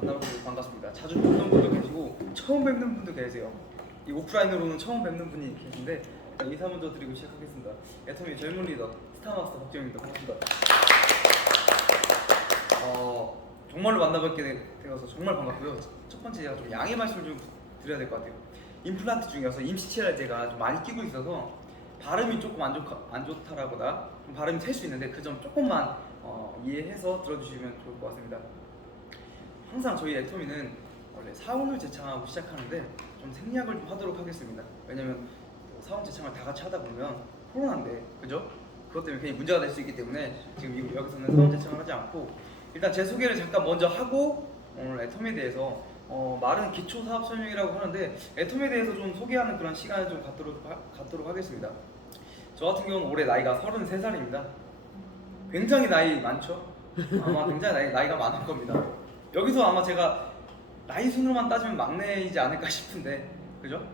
만나서 반갑습니다. 자주 뵙는 분도 계시고 처음 뵙는 분도 계세요. 이 오프라인으로는 처음 뵙는 분이 계신데 일단 인사 먼저 드리고 시작하겠습니다. 애터미 젊은 리더 스타마스터 박재영입니다. 반갑습니다. 정말로 만나뵙게 되어서 정말 반갑고요. 첫 번째 제가 좀 양해 말씀을 좀 드려야 될 것 같아요. 임플란트 중에서 임시치아를 제가 좀 많이 끼고 있어서 발음이 조금 안 좋다라거나 좀 발음이 셀 수 있는데 그 점 조금만 이해해서 들어주시면 좋을 것 같습니다. 항상 저희 애터미는 원래 사원을 제창하고 시작하는데 좀 생략을 좀 하도록 하겠습니다. 왜냐면 사원 제창을 다 같이 하다 보면 코로나인데, 그죠? 그것 때문에 괜히 문제가 될 수 있기 때문에 지금 여기서는 사원 제창을 하지 않고 일단 제 소개를 잠깐 먼저 하고 오늘 애터미에 대해서 말은 기초 사업 설명이라고 하는데 애터미에 대해서 좀 소개하는 그런 시간을 좀 갖도록 하겠습니다. 저 같은 경우는 올해 나이가 33살입니다. 굉장히 나이 많죠? 아마 굉장히 나이가 많을 겁니다. 여기서 아마 제가 나이 순으로만 따지면 막내이지 않을까 싶은데, 그죠?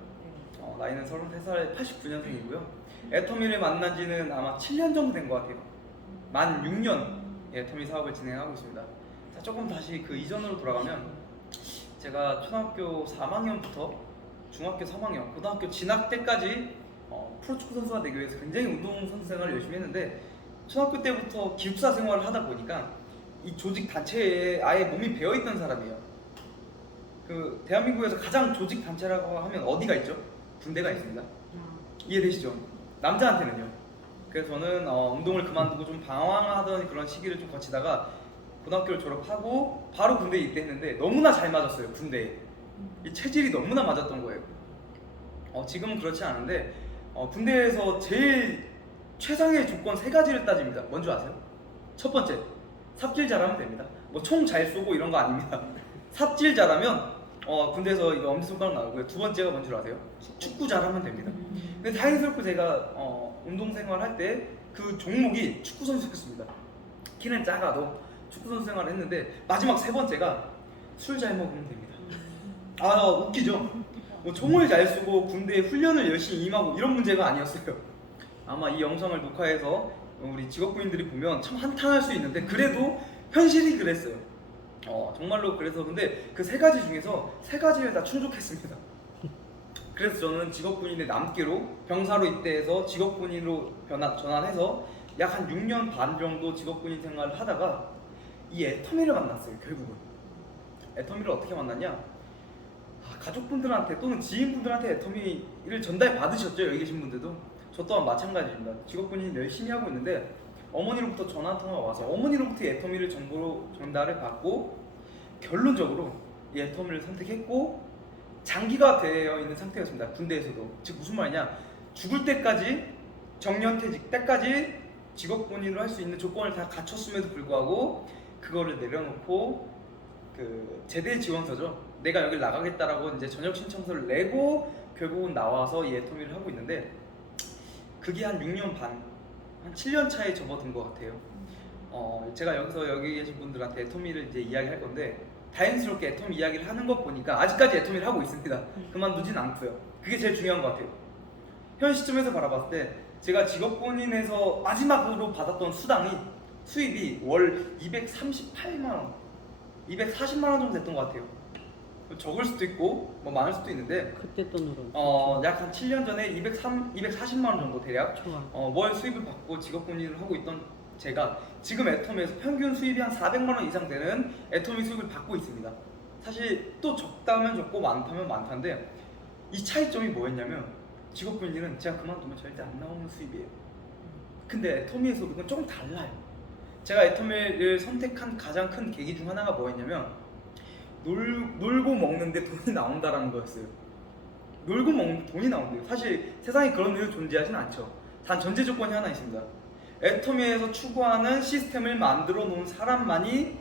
나이는 33살 89년생이고요. 애터미를 만난 지는 아마 7년 정도 된 것 같아요. 만 6년 애터미 사업을 진행하고 있습니다. 자, 조금 다시 그 이전으로 돌아가면 제가 초등학교 3학년부터 중학교 3학년, 고등학교 진학 때까지 프로축구 선수가 되기 위해서 굉장히 운동선수 생활을 열심히 했는데 초등학교 때부터 기숙사 생활을 하다 보니까 이 조직 단체에 아예 몸이 배어있던 사람이에요. 그 대한민국에서 가장 조직 단체라고 하면 어디가 있죠? 군대가 있습니다. 이해되시죠? 남자한테는요. 그래서 저는 운동을 그만두고 좀 방황하던 그런 시기를 좀 거치다가 고등학교를 졸업하고 바로 군대에 입대했는데 너무나 잘 맞았어요. 군대에 이 체질이 너무나 맞았던 거예요. 지금은 그렇지 않은데 군대에서 제일 최상의 조건 3가지를 따집니다. 뭔지 아세요? 첫 번째, 삽질 잘하면 됩니다. 뭐 총 잘 쏘고 이런 거 아닙니다. 삽질 잘하면 군대에서 이거 엄지손가락 나오고요. 두 번째가 뭔지 아세요? 축구 잘하면 됩니다. 근데 다행스럽게 제가 운동생활 할 때 그 종목이 축구 선수였습니다. 키는 작아도 축구 선수 생활을 했는데 마지막 3번째가 술 잘 먹으면 됩니다. 웃기죠? 뭐 총을 잘 쏘고 군대에 훈련을 열심히 임하고 이런 문제가 아니었어요. 아마 이 영상을 녹화해서 우리 직업군인들이 보면 참 한탄할 수 있는데 그래도 현실이 그랬어요. 정말로 그래서 근데 그 3가지 중에서 3가지를 다 충족했습니다. 그래서 저는 직업군인의 남기로 병사로 입대해서 직업군인으로 전환해서 약 한 6년 반 정도 직업군인 생활을 하다가 이 애터미를 만났어요. 결국은 애터미를 어떻게 만났냐, 가족분들한테 또는 지인분들한테 애터미를 전달 받으셨죠. 여기 계신 분들도. 저 또한 마찬가지입니다. 직업군인 열심히 하고 있는데 어머니로부터 전화통화가 와서 어머니로부터 애터미를 정보로 전달을 받고 결론적으로 이 애터미를 선택했고 장기가 되어 있는 상태였습니다. 군대에서도. 즉 무슨 말이냐, 죽을 때까지 정년퇴직 때까지 직업군인으로 할 수 있는 조건을 다 갖췄음에도 불구하고 그거를 내려놓고 그 제대 지원서죠. 내가 여길 나가겠다라고 이제 전역 신청서를 내고 결국은 나와서 이 애터미를 하고 있는데 그게 한 6년 반, 한 7년 차에 접어든 것 같아요. 제가 여기 계신 분들한테 애터미를 이제 이야기할 건데 다행스럽게 애터미 이야기를 하는 것 보니까 아직까지 애터미를 하고 있습니다. 그만두진 않고요. 그게 제일 중요한 것 같아요. 현 시점에서 바라봤을 때 제가 직업군인에서 마지막으로 받았던 수입이 월 238만 원, 240만 원 정도 됐던 것 같아요. 적을 수도 있고 뭐 많을 수도 있는데 그때 돈으로 약 한 7년 전에 240만 원 정도 대략 좋아. 월 수입을 받고 직업군인을 하고 있던 제가 지금 애터미에서 평균 수입이 한 400만 원 이상 되는 애터미 수입을 받고 있습니다. 사실 또 적다면 적고 많다면 많다인데 이 차이점이 뭐였냐면 직업군인은 제가 그만두면 절대 안 나오는 수입이에요. 근데 애터미에서 그건 조금 달라요. 제가 애터미를 선택한 가장 큰 계기 중 하나가 뭐였냐면 놀고 먹는데 돈이 나온다라는 거였어요. 놀고 먹는데 돈이 나온대요. 사실 세상에 그런 일은 존재하진 않죠. 단 전제 조건이 하나 있습니다. 애터미에서 추구하는 시스템을 만들어 놓은 사람만이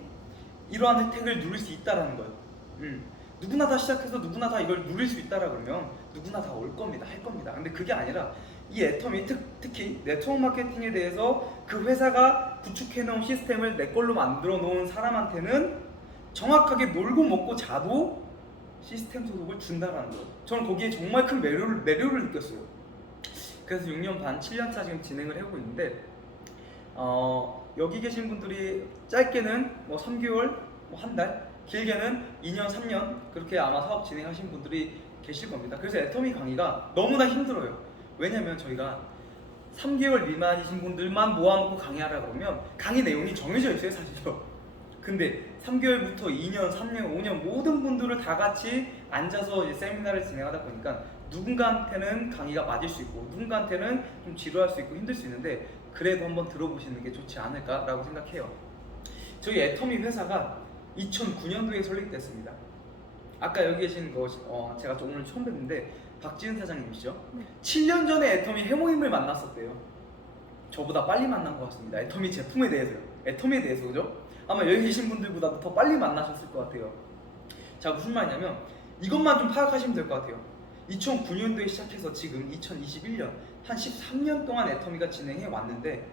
이러한 혜택을 누릴 수 있다라는 거예요. 누구나 다 시작해서 누구나 다 이걸 누릴 수 있다라 그러면 누구나 다 올 겁니다. 할 겁니다. 근데 그게 아니라 이 애터미 특히 네트워크 마케팅에 대해서 그 회사가 구축해 놓은 시스템을 내 걸로 만들어 놓은 사람한테는 정확하게 놀고 먹고 자도 시스템 소득을 준다라는 거예요. 저는 거기에 정말 큰 매료를 느꼈어요. 그래서 6년 반, 7년차 지금 진행을 하고 있는데 여기 계신 분들이 짧게는 뭐 3개월, 뭐 한 달, 길게는 2년, 3년 그렇게 아마 사업 진행하신 분들이 계실 겁니다. 그래서 애터미 강의가 너무나 힘들어요. 왜냐면 저희가 3개월 미만이신 분들만 모아놓고 강의하라 그러면 강의 내용이 정해져 있어요, 사실요. 근데 3개월부터 2년, 3년, 5년 모든 분들을 다 같이 앉아서 이제 세미나를 진행하다 보니까 누군가한테는 강의가 맞을 수 있고 누군가한테는 좀 지루할 수 있고 힘들 수 있는데 그래도 한번 들어보시는 게 좋지 않을까라고 생각해요. 저희 애터미 회사가 2009년도에 설립됐습니다. 아까 여기 계신 제가 오늘 처음 뵀는데 박지은 사장님이시죠? 네. 7년 전에 애터미 해모임을 만났었대요. 저보다 빨리 만난 것 같습니다. 애터미 제품에 대해서요. 애터미에 대해서 그죠? 아마 여기 계신 분들보다 더 빨리 만나셨을 것 같아요. 자, 무슨 말이냐면 이것만 좀 파악하시면 될 것 같아요. 2009년도에 시작해서 지금 2021년 한 13년 동안 애터미가 진행해 왔는데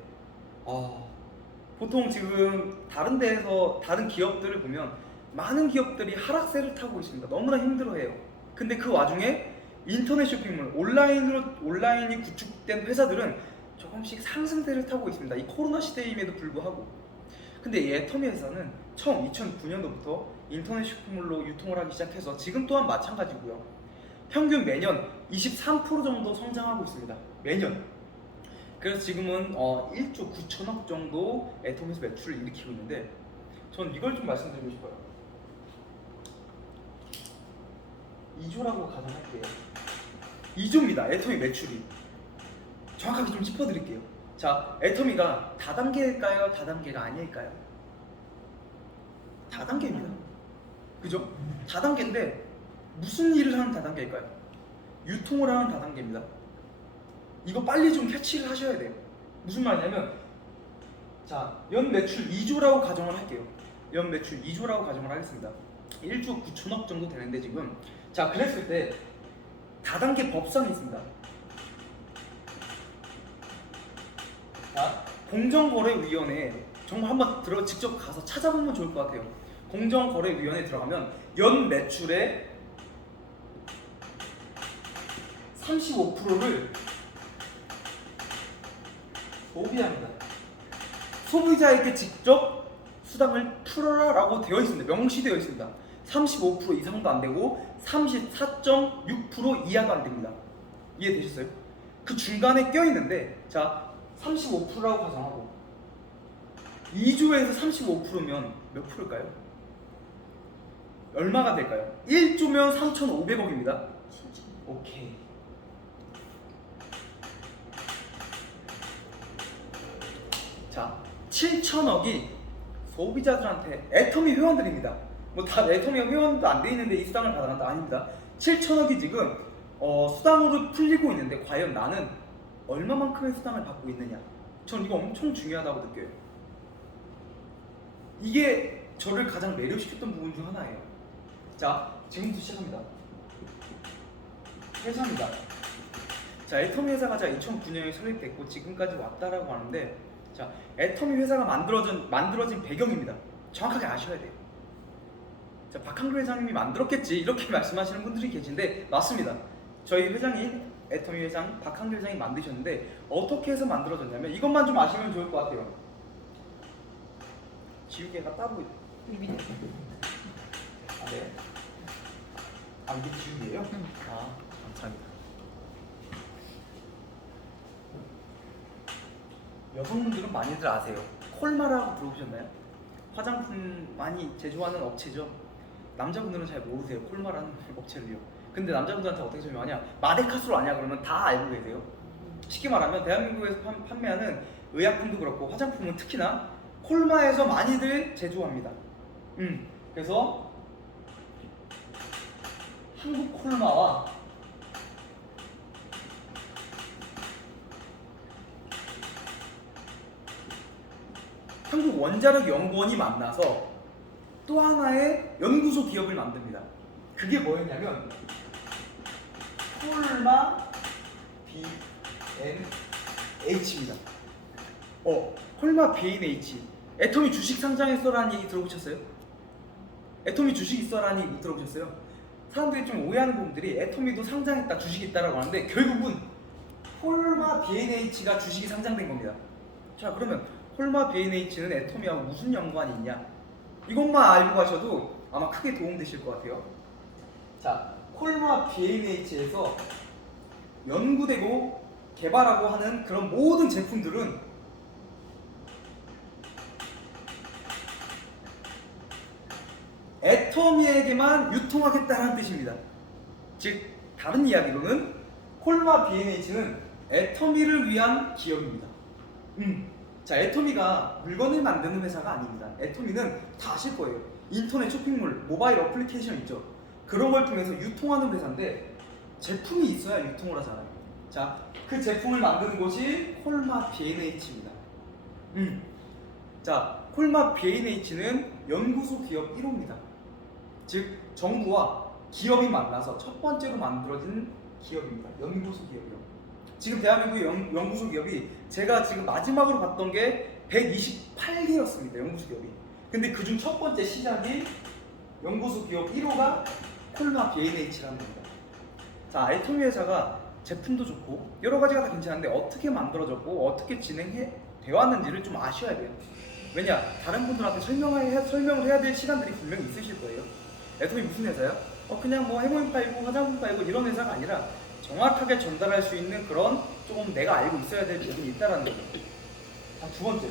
보통 지금 다른 데에서 다른 기업들을 보면 많은 기업들이 하락세를 타고 있습니다. 너무나 힘들어해요. 근데 그 와중에 인터넷 쇼핑몰 온라인이 구축된 회사들은 조금씩 상승세를 타고 있습니다. 이 코로나 시대임에도 불구하고. 근데 이 애터미 회사는 처음 2009년도부터 인터넷 쇼핑몰로 유통을 하기 시작해서 지금 또한 마찬가지고요. 평균 매년 23% 정도 성장하고 있습니다. 매년. 그래서 지금은 1조 9천억 정도 애터미에서 매출을 일으키고 있는데 저는 이걸 좀 말씀드리고 싶어요. 2조라고 가정할게요. 2조입니다. 애터미 매출이. 정확하게 좀 짚어드릴게요. 자, 애터미가 다단계일까요? 다단계가 아닐까요? 다단계입니다. 그죠? 다단계인데 무슨 일을 하는 다단계일까요? 유통을 하는 다단계입니다. 이거 빨리 좀 캐치를 하셔야 돼요. 무슨 말이냐면 자, 연 매출 2조라고 가정을 할게요. 연 매출 2조라고 가정을 하겠습니다. 1조 9천억 정도 되는데 지금 자, 그랬을 때 다단계 법상이 있습니다. 자, 공정거래위원회 정말 한번 직접 가서 찾아보면 좋을 것 같아요. 공정거래위원회에 들어가면 연 매출의 35%를 소비합니다. 소비자에게 직접 수당을 풀어라 라고 되어 있습니다. 명시되어 있습니다. 35% 이상도 안 되고 34.6% 이하도 안 됩니다. 이해되셨어요? 그 중간에 껴있는데 자, 35%라고 가정하고 2조에서 35%면 몇 프로일까요? 얼마가 될까요? 1조면 3,500억입니다. 오케이. 자, 7천억이 소비자들한테 애터미 회원들입니다. 뭐 다 애터미 회원도 안 돼 있는데 이 수당을 받아간다? 아닙니다. 7천억이 지금 수당으로 풀리고 있는데 과연 나는 얼마만큼의 수당을 받고 있느냐? 전 이거 엄청 중요하다고 느껴요. 이게 저를 가장 매료시켰던 부분 중 하나예요. 자, 지금부터 시작합니다. 회사입니다. 자, 애터미 회사가 2009년에 설립됐고 지금까지 왔다라고 하는데 자, 애터미 회사가 만들어진 배경입니다. 정확하게 아셔야 돼요. 자, 박한글 회장님이 만들었겠지 이렇게 말씀하시는 분들이 계신데 맞습니다. 저희 회장인 애터미 회장 박한글 회장이 만드셨는데 어떻게 해서 만들어졌냐면 이것만 좀 아시면 좋을 것 같아요. 지우개가 따로 밑에. 아, 네. 아, 이게 지우개예요? 아, 감사합니다. 여성분들은 많이들 아세요. 콜마라고 들어보셨나요? 화장품 많이 제조하는 업체죠. 남자분들은 잘 모르세요. 콜마라는 업체를요. 근데 남자분들한테 어떻게 설명하냐? 마데카스로 아냐 그러면 다 알고 계세요. 쉽게 말하면 대한민국에서 판매하는 의약품도 그렇고 화장품은 특히나 콜마에서 많이들 제조합니다. 그래서 한국 콜마와 한국 원자력 연구원이 만나서 또 하나의 연구소 기업을 만듭니다. 그게 뭐였냐면 콜마 B&H입니다. 콜마 B&H. 애터미 주식 상장했어라는 얘기 들어보셨어요? 애터미 주식 있어라는 얘기 못 들어보셨어요? 사람들이 좀 오해하는 부분들이 애터미도 상장했다, 주식이 있다라고 하는데 결국은 콜마 B&H가 주식이 상장된 겁니다. 자, 그러면 콜마 B&H는 애터미하고 무슨 연관이 있냐? 이것만 알고 가셔도 아마 크게 도움되실 것 같아요. 자, 콜마 B&H에서 연구되고 개발하고 하는 그런 모든 제품들은 애터미에게만 유통하겠다는 뜻입니다. 즉 다른 이야기로는 콜마 B&H는 애터미를 위한 기업입니다. 자, 애터미가 물건을 만드는 회사가 아닙니다. 애터미는 다 아실 거예요. 인터넷 쇼핑몰, 모바일 어플리케이션 있죠. 그런 걸 통해서 유통하는 회사인데 제품이 있어야 유통을 하잖아요. 자, 그 제품을 만드는 곳이 콜마 B&H입니다. 자, 콜마 B&H는 연구소 기업 1호입니다. 즉 정부와 기업이 만나서 첫 번째로 만들어진 기업입니다. 연구소 기업이요. 지금 대한민국의 연구소 기업이 제가 지금 마지막으로 봤던 게 128개였습니다. 연구소 기업이. 근데 그중 첫 번째 시작이 연구소 기업 1호가 콜마 B&H라는 겁니다. 자, 애터미 회사가 제품도 좋고 여러 가지가 다 괜찮은데 어떻게 만들어졌고 어떻게 진행해 되었는지를 좀 아셔야 돼요. 왜냐, 다른 분들한테 설명을 해야 될 시간들이 분명히 있으실 거예요. 애터미 무슨 회사야? 그냥 뭐 해모임 팔고 화장품 팔고 이런 회사가 아니라 정확하게 전달할 수 있는 그런 조금 내가 알고 있어야 될 부분이 있다라는 거죠. 자, 두 번째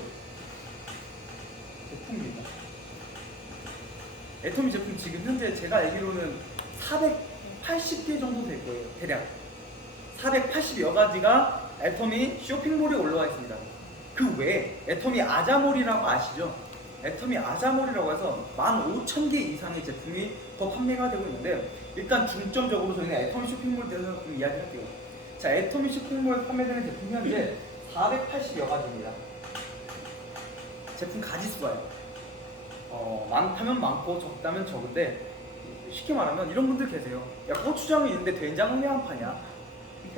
제품입니다. 애터미 제품 지금 현재 제가 알기로는 480개 정도 될 거예요. 대략 480여 가지가 애터미 쇼핑몰에 올라와 있습니다. 그 외에 애터미 아자몰이라고 아시죠? 애터미 아자몰이라고 해서 15,000개 이상의 제품이 더 판매가 되고 있는데, 일단 중점적으로 저희는 애터미 쇼핑몰에 대해서 좀 이야기할게요. 자, 애터미 쇼핑몰에 판매되는 제품이 현재 480여 가지입니다. 제품 가지수가요. 많다면 많고 적다면 적은데, 쉽게 말하면 이런 분들 계세요. 야, 고추장은 있는데 된장은 왜 안 파냐?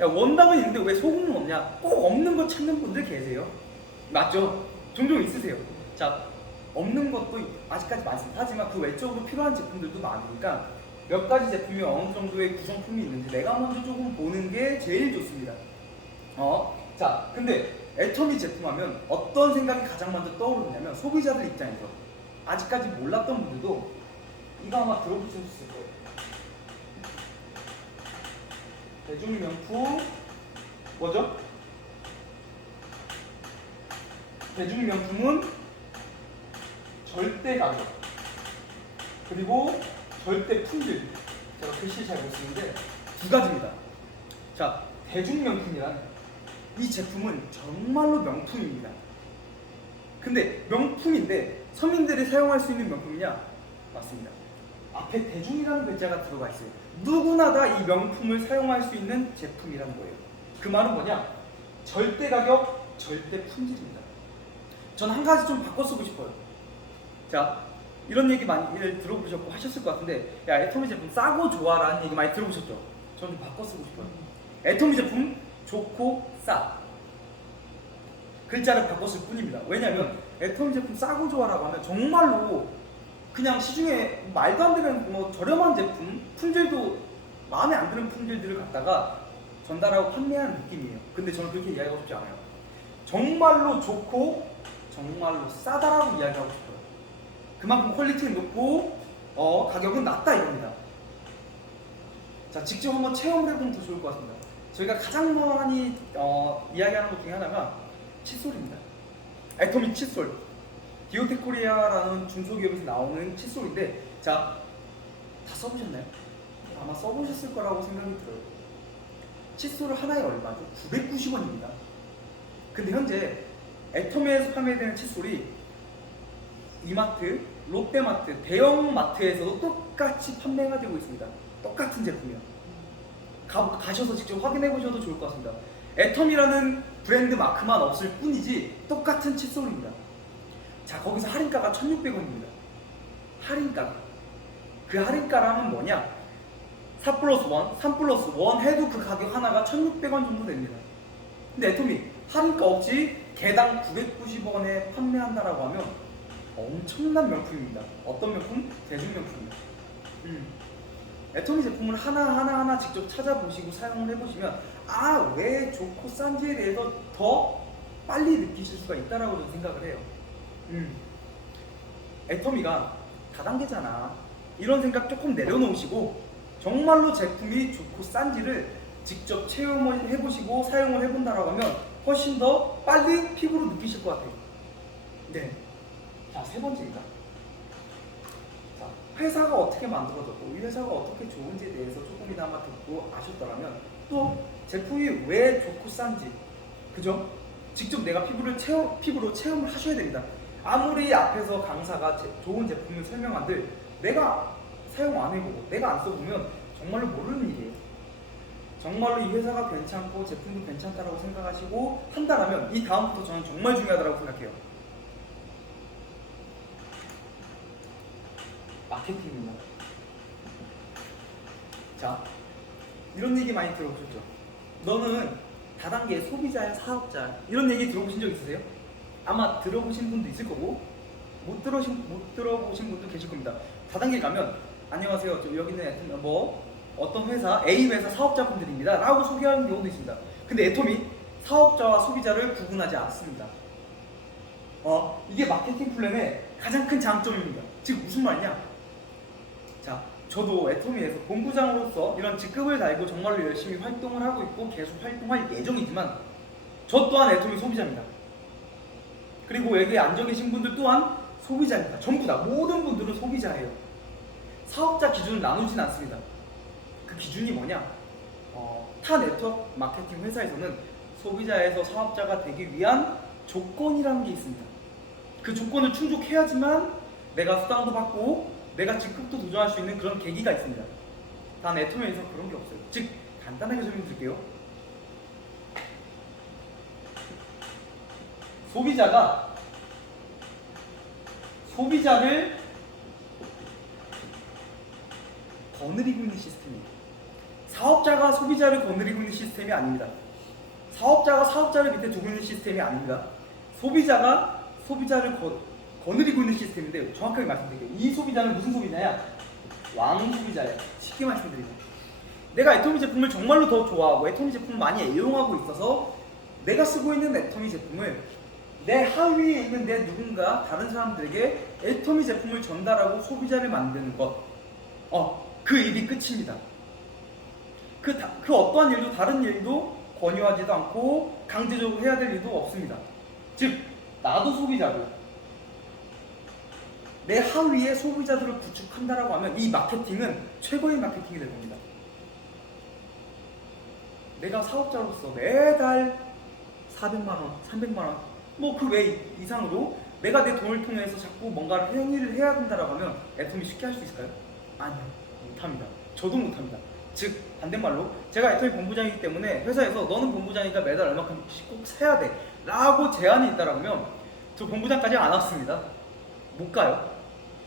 야, 원당은 있는데 왜 소금은 없냐? 꼭 없는 거 찾는 분들 계세요. 맞죠? 종종 있으세요. 자, 없는 것도 아직까지 많습니다. 하지만 그 외적으로 필요한 제품들도 많으니까 몇 가지 제품이 어느 정도의 구성품이 있는지 내가 먼저 조금 보는 게 제일 좋습니다. 자, 근데 애터미 제품 하면 어떤 생각이 가장 먼저 떠오르냐면, 소비자들 입장에서 아직까지 몰랐던 분들도 이거 아마 들어보셨을 거예요. 대중명품 뭐죠? 대중명품은 절대 가격 그리고 절대 품질, 제가 글씨 잘 못 쓰는데 두 가지입니다. 자, 대중명품이란 이 제품은 정말로 명품입니다. 근데 명품인데 서민들이 사용할 수 있는 명품이냐? 맞습니다. 앞에 대중이라는 글자가 들어가 있어요. 누구나 다 이 명품을 사용할 수 있는 제품이라는 거예요. 그 말은 뭐냐? 절대 가격, 절대 품질입니다. 저는 한 가지 좀 바꿔 쓰고 싶어요. 자, 이런 얘기 많이 들어보셨고 하셨을 것 같은데, 야, 애터미 제품 싸고 좋아라는 얘기 많이 들어보셨죠? 저는 좀 바꿔 쓰고 싶어요. 애터미 제품 좋고 싸, 글자를 바꿨을 뿐입니다. 왜냐하면 애터미 제품 싸고 좋아라고 하면 정말로 그냥 시중에 말도 안 되는 뭐 저렴한 제품, 품질도 마음에 안 드는 품질들을 갖다가 전달하고 판매하는 느낌이에요. 근데 저는 그렇게 이야기하고 싶지 않아요. 정말로 좋고 정말로 싸다라고 이야기하고 싶어요. 그만큼 퀄리티는 높고 가격은 낮다 이겁니다. 자, 직접 한번 체험을 해보면 더 좋을 것 같습니다. 저희가 가장 많이 이야기하는 것 중에 하나가 칫솔입니다. 애터미 칫솔, 디오테코리아라는 중소기업에서 나오는 칫솔인데, 자, 다 써보셨나요? 아마 써보셨을 거라고 생각이 들어요. 칫솔을 하나에 얼마죠? 990원입니다. 근데 현재 애터미에서 판매되는 칫솔이 이마트, 롯데마트, 대형 마트에서도 똑같이 판매가 되고 있습니다. 똑같은 제품이요. 가셔서 직접 확인해 보셔도 좋을 것 같습니다. 애터미라는 브랜드 마크만 없을 뿐이지 똑같은 칫솔입니다. 자, 거기서 할인가가 1,600원입니다. 할인가. 그 할인가라는 뭐냐? 4+1, 3+1 해도 그 가격 하나가 1,600원 정도 됩니다. 근데 애터미 할인가 없이 개당 990원에 판매한다라고 하면 엄청난 명품입니다. 어떤 명품? 대중명품입니다. 애터미 제품을 하나하나 직접 찾아보시고 사용을 해보시면 왜 좋고 싼지에 대해서 더 빨리 느끼실 수가 있다라고 저는 생각을 해요. 애터미가 다단계잖아. 이런 생각 조금 내려놓으시고 정말로 제품이 좋고 싼지를 직접 체험을 해보시고 사용을 해본다라고 하면 훨씬 더 빨리 피부로 느끼실 것 같아요. 네. 자, 세 번째입니다. 자, 회사가 어떻게 만들어졌고 이 회사가 어떻게 좋은지에 대해서 조금이나마 듣고 아셨더라면 또 제품이 왜 좋고 싼지, 그죠? 직접 내가 피부로 체험을 하셔야 됩니다. 아무리 앞에서 강사가 좋은 제품을 설명한들 내가 사용 안 해보고 내가 안 써보면 정말로 모르는 일이에요. 정말로 이 회사가 괜찮고 제품도 괜찮다라고 생각하시고 한다라면 이 다음부터 저는 정말 중요하다고 생각해요. 마케팅입니다. 자, 이런 얘기 많이 들어보셨죠? 너는 다단계 소비자야 사업자, 이런 얘기 들어보신 적 있으세요? 아마 들어보신 분도 있을 거고 못 들어보신 분도 계실 겁니다. 다단계 가면 안녕하세요, 여기는 어떤 회사 A 회사 사업자분들입니다 라고 소개하는 경우도 있습니다. 근데 애톰이 사업자와 소비자를 구분하지 않습니다. 이게 마케팅 플랜의 가장 큰 장점입니다. 즉 무슨 말이냐? 자, 저도 애토미에서 본부장으로서 이런 직급을 달고 정말로 열심히 활동을 하고 있고 계속 활동할 예정이지만 저 또한 애토미 소비자입니다. 그리고 여기에 앉아 계신 분들 또한 소비자입니다. 전부 다 모든 분들은 소비자예요. 사업자 기준을 나누진 않습니다. 그 기준이 뭐냐? 타 네트워크 마케팅 회사에서는 소비자에서 사업자가 되기 위한 조건이라는 게 있습니다. 그 조건을 충족해야지만 내가 수당도 받고 내가 직급도 도전할 수 있는 그런 계기가 있습니다. 단 애토미에서 그런 게 없어요. 즉 간단하게 설명드릴게요. 소비자를 거느리고 있는 시스템이에요. 사업자가 소비자를 거느리고 있는 시스템이 아닙니다. 사업자가 사업자를 밑에 두고 있는 시스템이 아닙니다. 소비자가 소비자를 거느리고 있는 시스템인데 정확하게 말씀드릴게요. 이 소비자는 무슨 소비자야? 왕 소비자예요. 쉽게 말씀드리면 내가 애토미 제품을 정말로 더 좋아하고 애토미 제품을 많이 애용하고 있어서 내가 쓰고 있는 애토미 제품을 내 하위에 있는 내 누군가 다른 사람들에게 애토미 제품을 전달하고 소비자를 만드는 것, 그 일이 끝입니다. 그 어떠한 일도 다른 일도 권유하지도 않고 강제적으로 해야 될 일도 없습니다. 즉 나도 소비자고 내 하위에 소비자들을 구축한다라고 하면 이 마케팅은 최고의 마케팅이 될 겁니다. 내가 사업자로서 매달 400만원, 300만원 그 외 이상으로 내가 내 돈을 통해서 자꾸 뭔가를 행위를 해야 된다라고 하면 애톰이 쉽게 할 수 있을까요? 아니요, 못합니다. 저도 못합니다. 즉 반대말로 제가 애톰이 본부장이기 때문에 회사에서 너는 본부장이니까 매달 얼마큼씩 꼭 세야 돼 라고 제한이 있다라고 하면 저 본부장까지 안 왔습니다. 못 가요.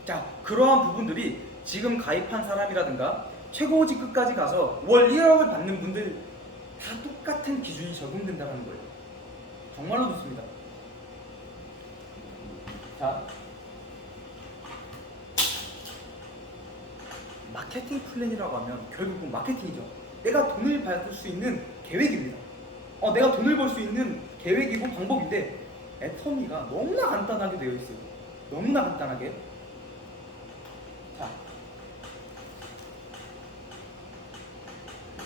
자, 그러한 부분들이 지금 가입한 사람이라든가 최고 직급까지 가서 월 1억을 받는 분들 다 똑같은 기준이 적용된다는 거예요. 정말로 좋습니다. 자, 마케팅 플랜이라고 하면 결국은 마케팅이죠. 내가 돈을 받을 수 있는 계획입니다. 내가 돈을 벌 수 있는 계획이고 방법인데 애터미가 너무나 간단하게 되어 있어요. 너무나 간단하게. 자,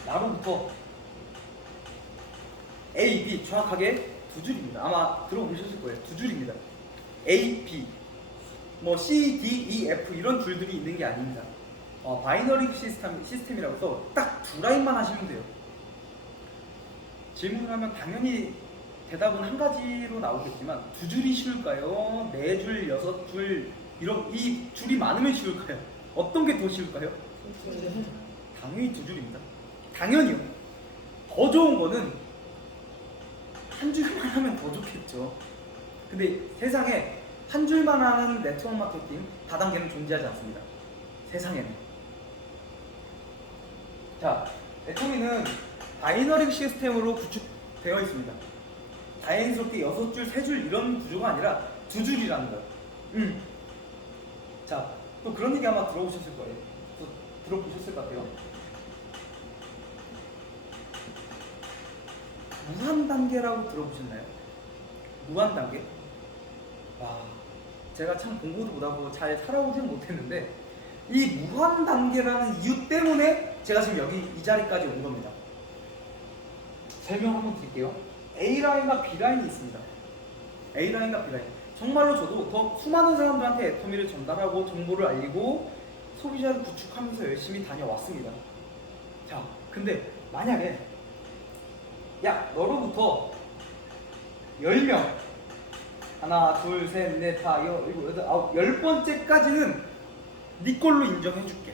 나로부터 A, B 정확하게 두 줄입니다. 아마 들어보셨을 거예요. 두 줄입니다. A, B, C, D, E, F 이런 줄들이 있는 게 아닙니다. 바이너리 시스템이라고 해서 딱 두 라인만 하시면 돼요. 질문을 하면 당연히 대답은 한 가지로 나오겠지만 두 줄이 쉬울까요? 네 줄, 여섯 줄 이 줄이 많으면 쉬울까요? 어떤 게 더 쉬울까요? 당연히 두 줄입니다. 당연히요. 더 좋은 거는 한 줄만 하면 더 좋겠죠. 근데 세상에 한 줄만 하는 네트워크 마케팅 다단계는 존재하지 않습니다. 세상에는. 자, 애토미는 바이너리 시스템으로 구축되어 있습니다. 자연스럽게 6줄, 3줄 이런 구조가 아니라 2줄이라는 거예요. 자, 또 그런 얘기 아마 들어보셨을 거예요. 또 들어보셨을 것 같아요. 무한 단계라고 들어보셨나요? 무한 단계? 와, 제가 참 공부도 못하고 잘 살아오진 못했는데 이 무한 단계라는 이유 때문에 제가 지금 여기 이 자리까지 온 겁니다. 설명 한번 드릴게요. A라인과 B라인이 있습니다. A라인과 B라인. 정말로 저도 더 수많은 사람들한테 애터미를 전달하고 정보를 알리고 소비자를 구축하면서 열심히 다녀왔습니다. 자, 근데 만약에 야, 너로부터 10명 하나, 둘, 셋, 넷, 다, 일곱, 여덟, 아홉, 10번째까지는 네 걸로 인정해줄게.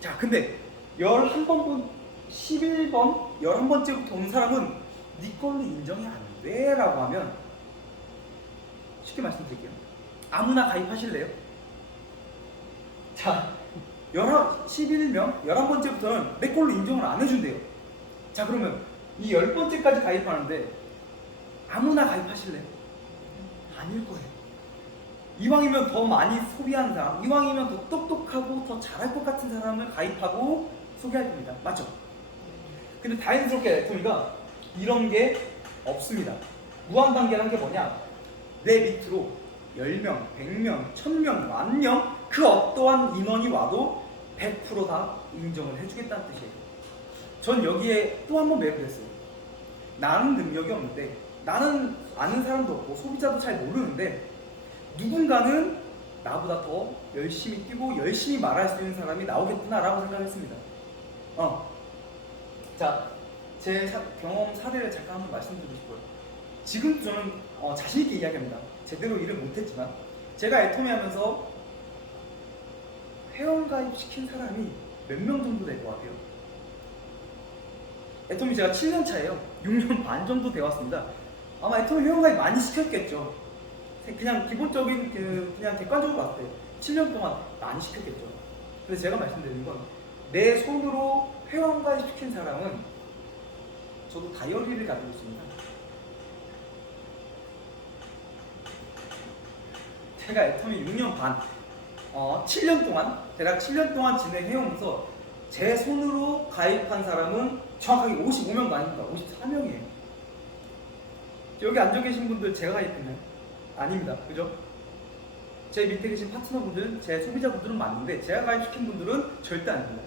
자, 근데 11번, 11번, 11번째부터 온 사람은 네 걸로 인정이 안 돼 라고 하면 쉽게 말씀드릴게요. 아무나 가입하실래요? 자, 11명, 11번째부터는 내 걸로 인정을 안 해준대요. 자, 그러면 이 10번째까지 가입하는데 아무나 가입하실래요? 아닐 거예요. 이왕이면 더 많이 소비하는 사람, 이왕이면 더 똑똑하고 더 잘할 것 같은 사람을 가입하고 소개할 겁니다. 맞죠? 근데 다행스럽게 애터미가 이런 게 없습니다. 무한단계라는 게 뭐냐? 내 밑으로 10명, 100명, 1000명, 10,000명 그 어떠한 인원이 와도 100% 다 인정을 해주겠다는 뜻이에요. 전 여기에 또 한 번 매입을 했어요. 나는 능력이 없는데, 나는 아는 사람도 없고 소비자도 잘 모르는데 누군가는 나보다 더 열심히 뛰고 열심히 말할 수 있는 사람이 나오겠구나라고 생각했습니다. 자, 제 경험 사례를 잠깐 한번 말씀드리고 싶어요. 지금 저는 자신 있게 이야기합니다. 제대로 일을 못했지만 제가 애터미 하면서 회원가입 시킨 사람이 몇 명 정도 될 것 같아요? 애터미 제가 7년 차예요. 6년 반 정도 되었습니다. 아마 애터미 회원가입 많이 시켰겠죠. 그냥 기본적인 그냥 객관적으로 봤을 때 7년 동안 많이 시켰겠죠. 그래서 제가 말씀드리는 건 내 손으로 회원가입 시킨 사람은 저도 다이어리를 가지고 있습니다. 제가 애터미 6년 반, 7년 동안, 대략 7년 동안 진행해오면서 제 손으로 가입한 사람은 정확하게 55명도 아닙니다. 54명이에요. 여기 앉아 계신 분들 제가 가입했나요? 아닙니다. 그죠? 제 밑에 계신 파트너분들, 제 소비자분들은 맞는데 제가 가입시킨 분들은 절대 아닙니다.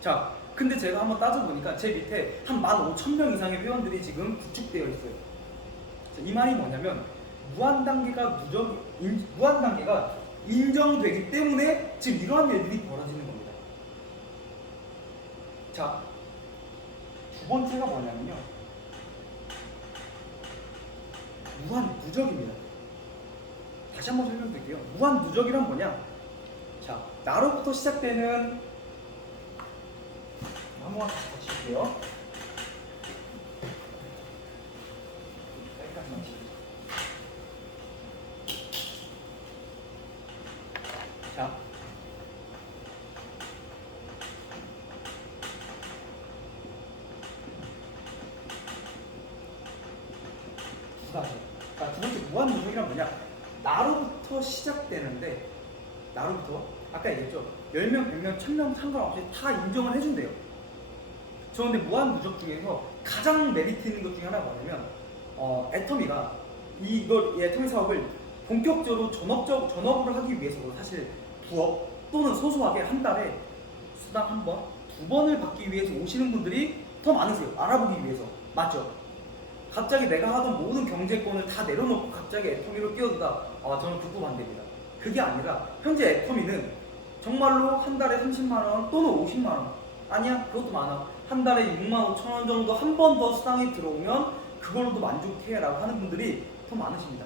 자, 근데 제가 한번 따져보니까 제 밑에 한 15,000명 이상의 회원들이 지금 구축되어 있어요. 자, 이 말이 뭐냐면 무한단계가 인정되기 때문에 지금 이러한 일들이 벌어지는 겁니다. 자, 두 번째가 뭐냐면요, 무한 누적입니다. 다시 한번 설명드릴게요. 무한 누적이란 뭐냐? 자, 나로부터 시작되는 한번 다시 붙일게요. 여기까지만 치우자. 자, 두 가지. 자, 두 번째 무한 누적이란 뭐냐? 나로부터 시작되는데, 나로부터 아까 얘기했죠. 10명, 100명, 1000명 상관없이 다 인정을 해준대요. 저 근데 무한 누적 중에서 가장 메리트 있는 것 중에 하나가 뭐냐면 애터미가 이 애터미 사업을 본격적으로 전업으로 하기 위해서도 사실 부업 또는 소소하게 한 달에 수당 한 번, 두 번을 받기 위해서 오시는 분들이 더 많으세요. 알아보기 위해서. 맞죠? 갑자기 내가 하던 모든 경제권을 다 내려놓고 갑자기 애터미로 끼어들다, 저는 극구 반대입니다. 그게 아니라 현재 애터미는 정말로 한 달에 30만원 또는 50만원, 아니야 그것도 많아, 한 달에 65,000원 정도 한 번 더 수당이 들어오면 그걸로도 만족해 라고 하는 분들이 더 많으십니다.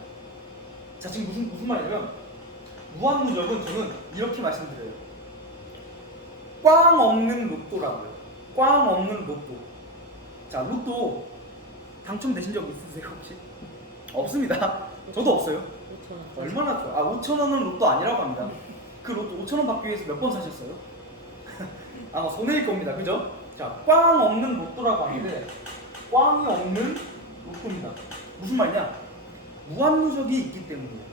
자, 지금 무슨 말이냐면 무한 누적은 저는 이렇게 말씀드려요. 꽝 없는 로또라고요. 꽝 없는 로또. 자, 로또 당첨되신 적 있으세요 혹시? 없습니다. 저도 없어요. 5,000원. 얼마나 좋아. 5,000원은 로또 아니라고 합니다. 그 로또 5,000원 받기 위해서 몇 번 사셨어요? 아마 손해일 겁니다. 그죠? 자, 꽝 없는 로또라고 하는데 꽝이 없는 로또입니다. 무슨 말이냐? 무한 누적이 있기 때문이에요.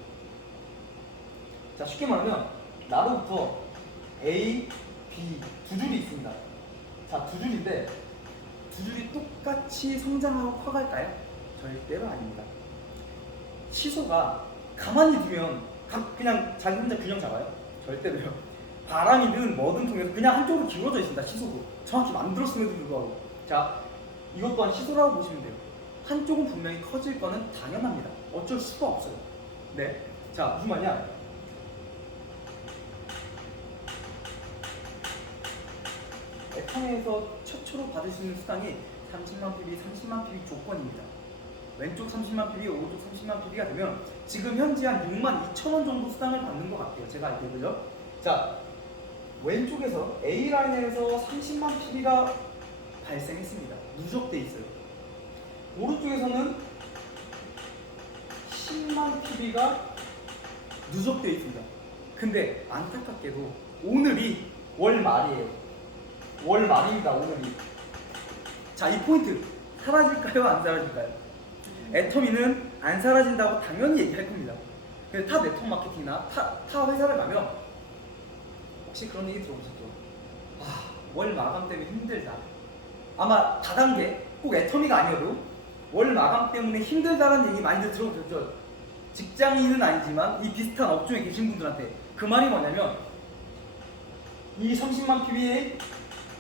자, 쉽게 말하면 나로부터 A, B 두 줄이 있습니다. 자, 두 줄인데 두 줄이 똑같이 성장하고 커갈까요? 절대로 아닙니다. 시소가 가만히 두면 그냥 자기 혼자 균형 잡아요? 절대로요. 바람이든 뭐든 통해서 그냥 한쪽으로 기울어져 있습니다. 시소도 정확히 만들었음에도 불구하고. 자, 이것 또한 시소라고 보시면 돼요. 한쪽은 분명히 커질 거는 당연합니다. 어쩔 수가 없어요. 네. 자, 무슨 말이냐? 애텀에서 최초로 받을 수 있는 수당이 30만 PB, 30만 PB 조건입니다. 왼쪽 30만 PB, 오른쪽 30만 PB가 되면 지금 현재 한 6만 2천 원 정도 수당을 받는 것 같아요. 제가 알기로요. 자, 왼쪽에서 A라인에서 30만 PB가 발생했습니다. 누적돼 있어요. 오른쪽에서는 10만 PB가 누적되어 있습니다. 근데 안타깝게도 오늘이 월 말이에요. 월 말입니다. 오늘이. 자, 이 포인트 사라질까요? 안 사라질까요? 애터미는 안 사라진다고 당연히 얘기할 겁니다. 근데 타 네트워크 마케팅이나 타 회사를 가면 혹시 그런 얘기 들어보셨죠? 월 마감 때문에 힘들다. 아마 다단계 꼭 애터미가 아니어도 월 마감 때문에 힘들다라는 얘기 많이들 들어보셨죠? 직장인은 아니지만 이 비슷한 업종에 계신 분들한테 그 말이 뭐냐면 이 30만 PB에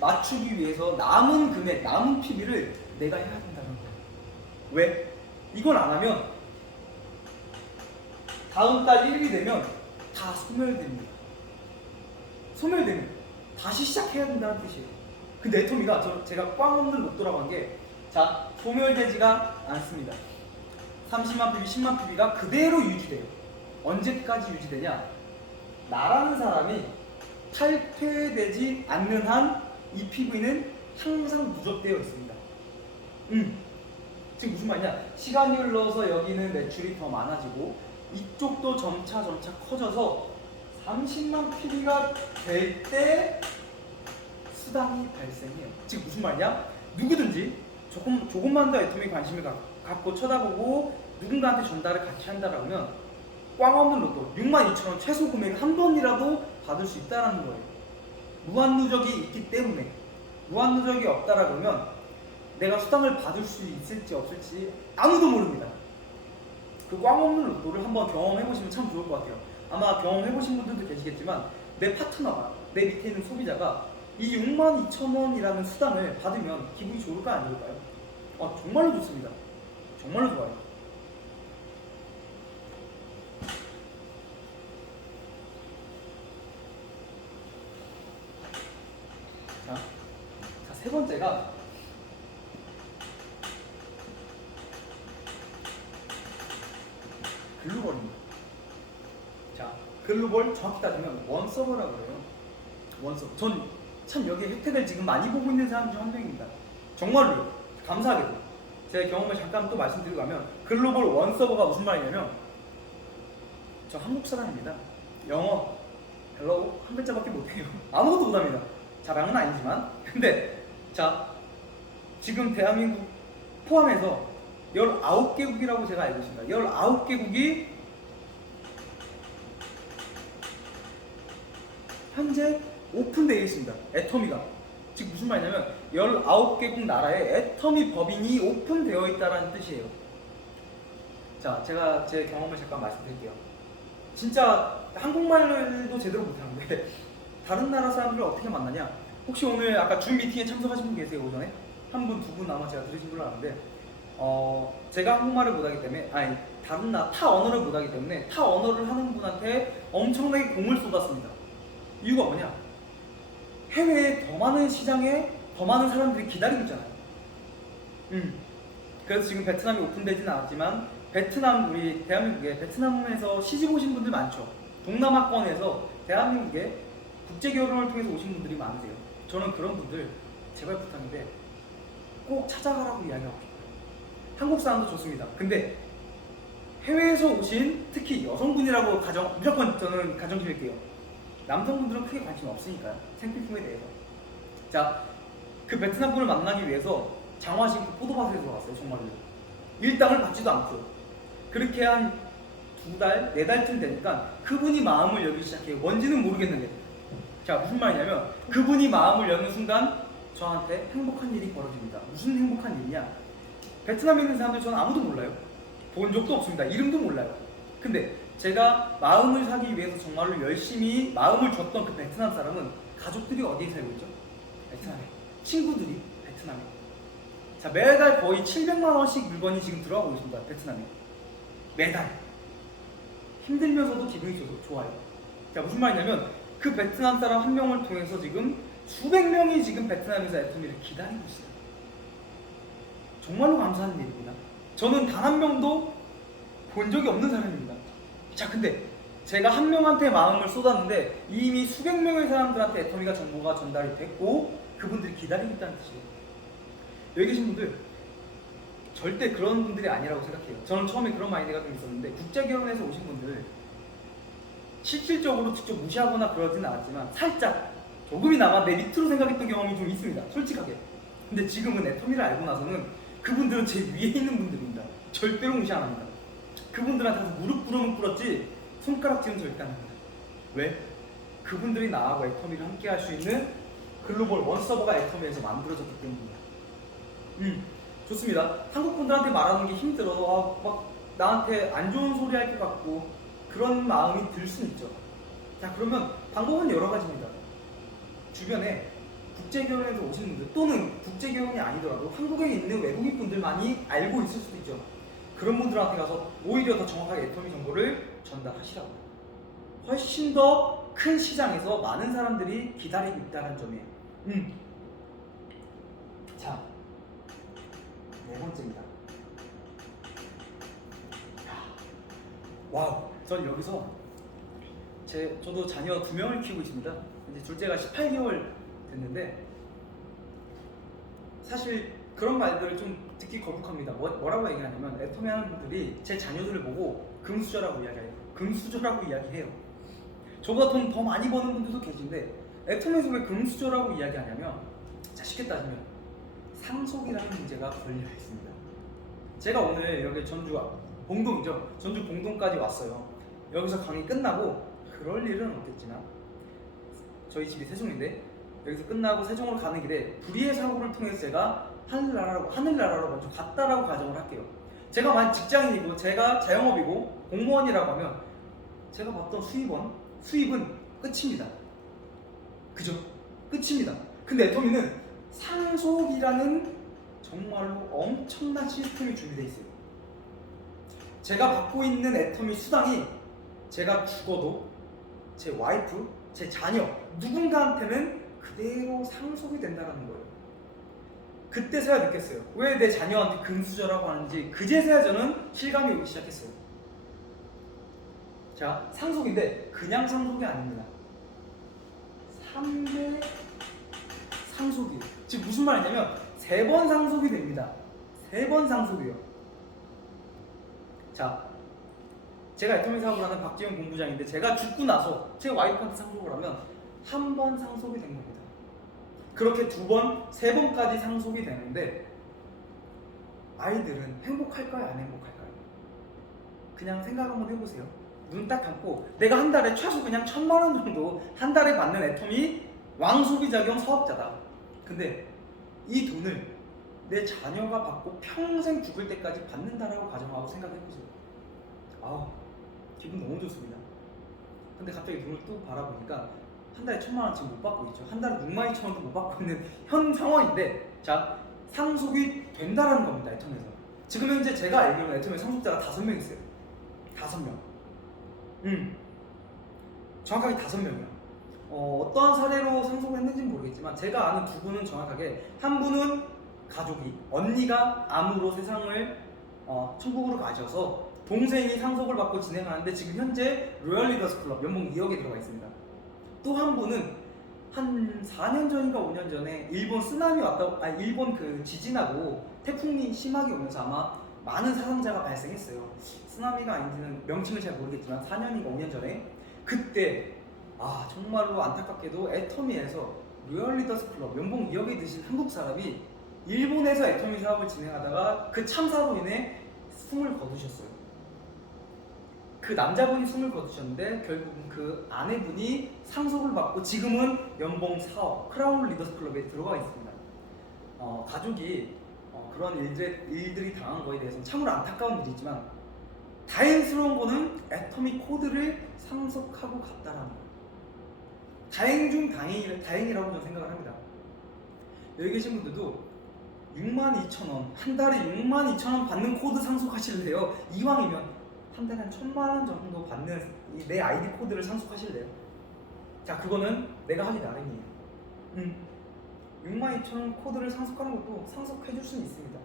맞추기 위해서 남은 금액, 남은 PB를 내가 해야 된다는 거예요. 왜? 이걸 안 하면 다음 달 1일이 되면 다 소멸됩니다. 소멸되면 다시 시작해야 된다는 뜻이에요. 근데 애터미가 제가 꽝 없는 로또라고 한 게 자, 소멸되지가 않습니다. 30만 PB, 10만 PB가 그대로 유지돼요. 언제까지 유지되냐? 나라는 사람이 탈퇴되지 않는 한 이 PV는 항상 누적되어 있습니다. 지금 무슨 말이냐? 시간이 흘러서 여기는 매출이 더 많아지고 이쪽도 점차 커져서 30만 PB가 될 때 수당이 발생해요. 지금 무슨 말이냐? 누구든지 조금만 더 애터미 관심을 갖고 쳐다보고 누군가한테 전달을 같이 한다라고 하면 꽝 없는 로또 62,000원 최소 금액 한 번이라도 받을 수 있다는 거예요. 무한 누적이 있기 때문에. 무한 누적이 없다라고 하면 내가 수당을 받을 수 있을지 없을지 아무도 모릅니다. 그 꽝 없는 로또를 한번 경험해보시면 참 좋을 것 같아요. 아마 경험해보신 분들도 계시겠지만 내 파트너가, 내 밑에 있는 소비자가 이 62,000원이라는 수당을 받으면 기분이 좋을까 안 좋을까요? 정말로 좋습니다. 정말로 좋아요. 자, 세 번째가 글로벌입니다. 자, 글로벌 정확히 따지면 원서버라고 그래요. 원서버. 전 참 여기에 혜택을 지금 많이 보고 있는 사람 중 한 명입니다. 정말로 감사하게도 제 경험을 잠깐 또 말씀드리고 가면 글로벌 원서버가 무슨 말이냐면 저 한국 사람입니다. 영어 헬로우 한 글자밖에 못해요. 아무것도 못합니다. 자랑은 아니지만 근데 자 지금 대한민국 포함해서 19개국이라고 제가 알고 있습니다. 19개국이 현재 오픈되어 있습니다. 애터미가. 지금 무슨 말이냐면 19개국 나라에 애터미 법인이 오픈되어 있다는 뜻이에요. 자, 제가 제 경험을 잠깐 말씀드릴게요. 진짜 한국말도 제대로 못하는데 다른 나라 사람들을 어떻게 만나냐? 혹시 오늘 아까 줌 미팅에 참석하신 분 계세요? 오전에? 한 분, 두 분 아마 제가 들으신 걸로 아는데 제가 한국말을 못하기 때문에 다른 타 언어를 못하기 때문에 타 언어를 하는 분한테 엄청나게 공을 쏟았습니다. 이유가 뭐냐? 해외에 더 많은 시장에 더 많은 사람들이 기다리고 있잖아요. 그래서 지금 베트남이 오픈되지는 않았지만 우리 대한민국에 베트남에서 시집 오신 분들 많죠. 동남아권에서 대한민국에 국제결혼을 통해서 오신 분들이 많으세요. 저는 그런 분들 제발 부탁인데 꼭 찾아가라고 이야기하고 싶어요. 한국 사람도 좋습니다. 근데 해외에서 오신 특히 여성분이라고 무조건 저는 가정 지을게요. 남성분들은 크게 관심 없으니까요. 생필품에 대해서. 자, 그 베트남 분을 만나기 위해서 장화 신고 포도밭에 들어갔어요. 정말로. 일당을 받지도 않고. 그렇게 한 2달, 4달쯤 되니까 그분이 마음을 열기 시작해요. 뭔지는 모르겠는데. 자, 무슨 말이냐면 그분이 마음을 여는 순간 저한테 행복한 일이 벌어집니다. 무슨 행복한 일이냐? 베트남에 있는 사람들 저는 아무도 몰라요. 본 적도 없습니다. 이름도 몰라요. 근데 제가 마음을 사기 위해서 정말로 열심히 마음을 줬던 그 베트남 사람은 가족들이 어디에 살고 있죠? 베트남에. 친구들이 베트남에. 자, 매달 거의 700만 원씩 물건이 지금 들어가고 있습니다. 베트남에. 매달. 힘들면서도 기분이 좋아요. 자, 무슨 말이냐면 그 베트남 사람 한 명을 통해서 지금 수백 명이 지금 베트남에서 애터미를 기다리고 있어요. 정말로 감사한 일입니다. 저는 단 한 명도 본 적이 없는 사람입니다. 자, 근데 제가 한 명한테 마음을 쏟았는데 이미 수백 명의 사람들한테 애터미가 정보가 전달이 됐고 그분들이 기다리고 있다는 뜻이에요. 여기 계신 분들 절대 그런 분들이 아니라고 생각해요. 저는 처음에 그런 마인드가 좀 있었는데 국제결혼에서 오신 분들 실질적으로 직접 무시하거나 그러지는 않았지만 살짝 조금이나마 내 밑으로 생각했던 경험이 좀 있습니다. 솔직하게. 근데 지금은 애터미를 알고 나서는 그분들은 제 위에 있는 분들입니다. 절대로 무시 안 합니다. 그분들한테 가서 무릎 꿇으면 꿇었지 손가락질은 절대 안 합니다. 왜? 그분들이 나하고 애터미를 함께 할 수 있는 글로벌 원서버가 애터미에서 만들어졌기 때문입니다. 좋습니다. 한국 분들한테 말하는 게 힘들어. 막 나한테 안 좋은 소리 할 것 같고 그런 마음이 들 수는 있죠. 자, 그러면 방법은 여러 가지입니다. 주변에 국제결혼에서 오시는 분들 또는 국제결혼이 아니더라도 한국에 있는 외국인 분들만이 알고 있을 수도 있죠. 그런 분들한테 가서 오히려 더 정확하게 애터미 정보를 전달하시라고. 훨씬 더 큰 시장에서 많은 사람들이 기다리고 있다는 점이에요. 자, 네 번째입니다. 와우, 전 여기서 저도 자녀 2명을 키우고 있습니다. 이제 둘째가 18개월 됐는데 사실 그런 말들을 좀 듣기 거북합니다. 뭐라고 얘기하냐면 애터미 하는 분들이 제 자녀들을 보고 금수저라고 이야기해요. 금수저라고 이야기해요. 저보다 돈 더 많이 버는 분들도 계신데 애터미에서 왜 금수저라고 이야기하냐면 자, 쉽게 따지면 상속이라는 문제가 걸려 있습니다. 제가 오늘 여기 전주 봉동이죠. 전주 봉동까지 왔어요. 여기서 강의 끝나고 그럴 일은 없겠지만 저희 집이 세종인데 여기서 끝나고 세종으로 가는 길에 불의의 사고를 통해서 제가 하늘나라로 먼저 갔다라고 가정을 할게요. 제가 만약 직장인이고 제가 자영업이고 공무원이라고 하면 제가 봤던 수입은 끝입니다. 그죠? 끝입니다. 근데 애터미는 상속이라는 정말로 엄청난 시스템이 준비되어 있어요. 제가 받고 있는 애터미 수당이 제가 죽어도 제 와이프, 제 자녀 누군가한테는 그대로 상속이 된다는 거예요. 그때서야 느꼈어요. 왜 내 자녀한테 금수저라고 하는지 그제서야 저는 실감이 오기 시작했어요. 자, 상속인데 그냥 상속이 아닙니다. 3배 상속이에요. 즉 무슨 말이냐면 3번 상속이 됩니다. 3번 상속이요. 자, 제가 애터미 사업을 하는 박지영 본부장인데 제가 죽고 나서 제 와이프한테 상속을 하면 1번 상속이 된 겁니다. 그렇게 2번, 3번까지 상속이 되는데 아이들은 행복할까요? 안 행복할까요? 그냥 생각 한번 해보세요. 눈 딱 감고 내가 한 달에 최소 그냥 1,000만 원 정도 한 달에 받는 애터미 왕소비자경 사업자다. 근데 이 돈을 내 자녀가 받고 평생 죽을 때까지 받는다라고 가정하고 생각해보세요. 아우, 기분 너무 좋습니다. 근데 갑자기 돈을 또 바라보니까 한 달에 1,000만 원 지금 못 받고 있죠. 한 달에 62,000원도 못 받고 있는 현 상황인데 자, 상속이 된다라는 겁니다. 애터미에서. 지금 현재 제가 알기로는 애터미 상속자가 5명 있어요. 5명. 정확하게 5명이요. 어떠한 사례로 상속을 했는지는 모르겠지만 제가 아는 2분은 정확하게 한 분은 가족이 언니가 암으로 세상을 천국으로 가셔서 동생이 상속을 받고 진행하는데 지금 현재 로열 리더스 클럽 연봉 2억에 들어가 있습니다. 또 한 분은 한 4년 전인가 5년 전에 일본 쓰나미 일본 그 지진하고 태풍이 심하게 오면서 아마 많은 사상자가 발생했어요. 쓰나미가 아닌지는 명칭을 잘 모르겠지만 4년인가 5년 전에 그때 정말로 안타깝게도 애터미에서 로열 리더스 클럽 연봉 2억에 드신 한국 사람이 일본에서 애터미 사업을 진행하다가 그 참사로 인해 숨을 거두셨어요. 그 남자분이 숨을 거두셨는데 결국은 그 아내분이 상속을 받고 지금은 연봉 4억 크라운 리더스 클럽에 들어가 있습니다. 가족이 그런 일들이 당한 거에 대해서는 참으로 안타까운 일이지만 다행스러운 거는 애터미 코드를 상속하고 갔다라는 거예요. 다행 중 다행이라고 저는 생각을 합니다. 여기 계신 분들도 62,000원, 한 달에 62,000원 받는 코드 상속하실래요? 이왕이면 한 달에 한 1,000만 원 정도 받는 내 아이디 코드를 상속하실래요? 자, 그거는 내가 하기 나름이에요. 62,000원 코드를 상속하는 것도 상속해줄 수는 있습니다.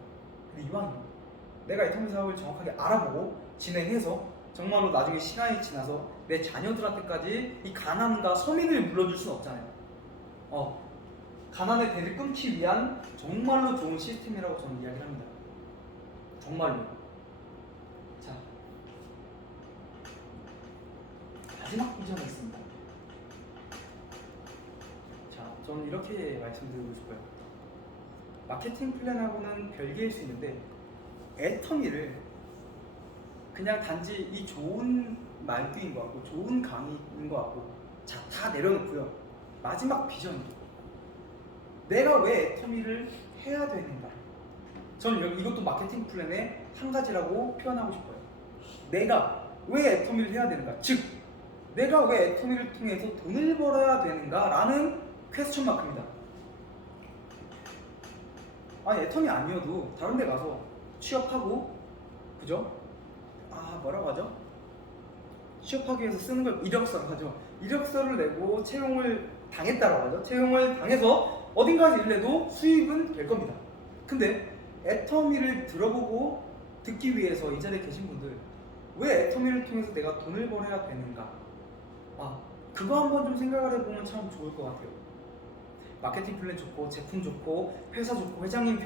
근데 이왕이면 내가 애터미 사업을 정확하게 알아보고 진행해서 정말로 나중에 시간이 지나서 내 자녀들한테까지 이 가난과 서민을 물려줄 수는 없잖아요. 가난의 대를 끊기 위한 정말로 좋은 시스템이라고 저는 이야기를 합니다. 정말로. 자, 마지막 비전이 있습니다. 자, 저는 이렇게 말씀드리고 싶어요. 마케팅 플랜하고는 별개일 수 있는데 애터미를 그냥 단지 이 좋은 말투인 것 같고 좋은 강의인 것 같고 자, 다 내려놓고요. 마지막 비전이 내가 왜 애터미를 해야 되는가? 저는 이것도 마케팅 플랜의 한 가지라고 표현하고 싶어요. 내가 왜 애터미를 해야 되는가? 즉, 내가 왜 애터미를 통해서 돈을 벌어야 되는가? 라는 퀘스천 마크입니다. 아니, 애터미 아니어도 다른 데 가서 취업하고, 그죠? 뭐라고 하죠? 취업하기 위해서 쓰는 걸 이력서라고 하죠. 이력서를 내고 채용을 당했다라고 하죠. 채용을 당해서 어딘가에서 일해도 수입은 될 겁니다. 근데 애터미를 들어보고 듣기 위해서 이 자리에 계신 분들, 왜 애터미를 통해서 내가 돈을 벌어야 되는가? 그거 한번 좀 생각을 해보면 참 좋을 것 같아요. 마케팅 플랜 좋고 제품 좋고 회사 좋고 회장님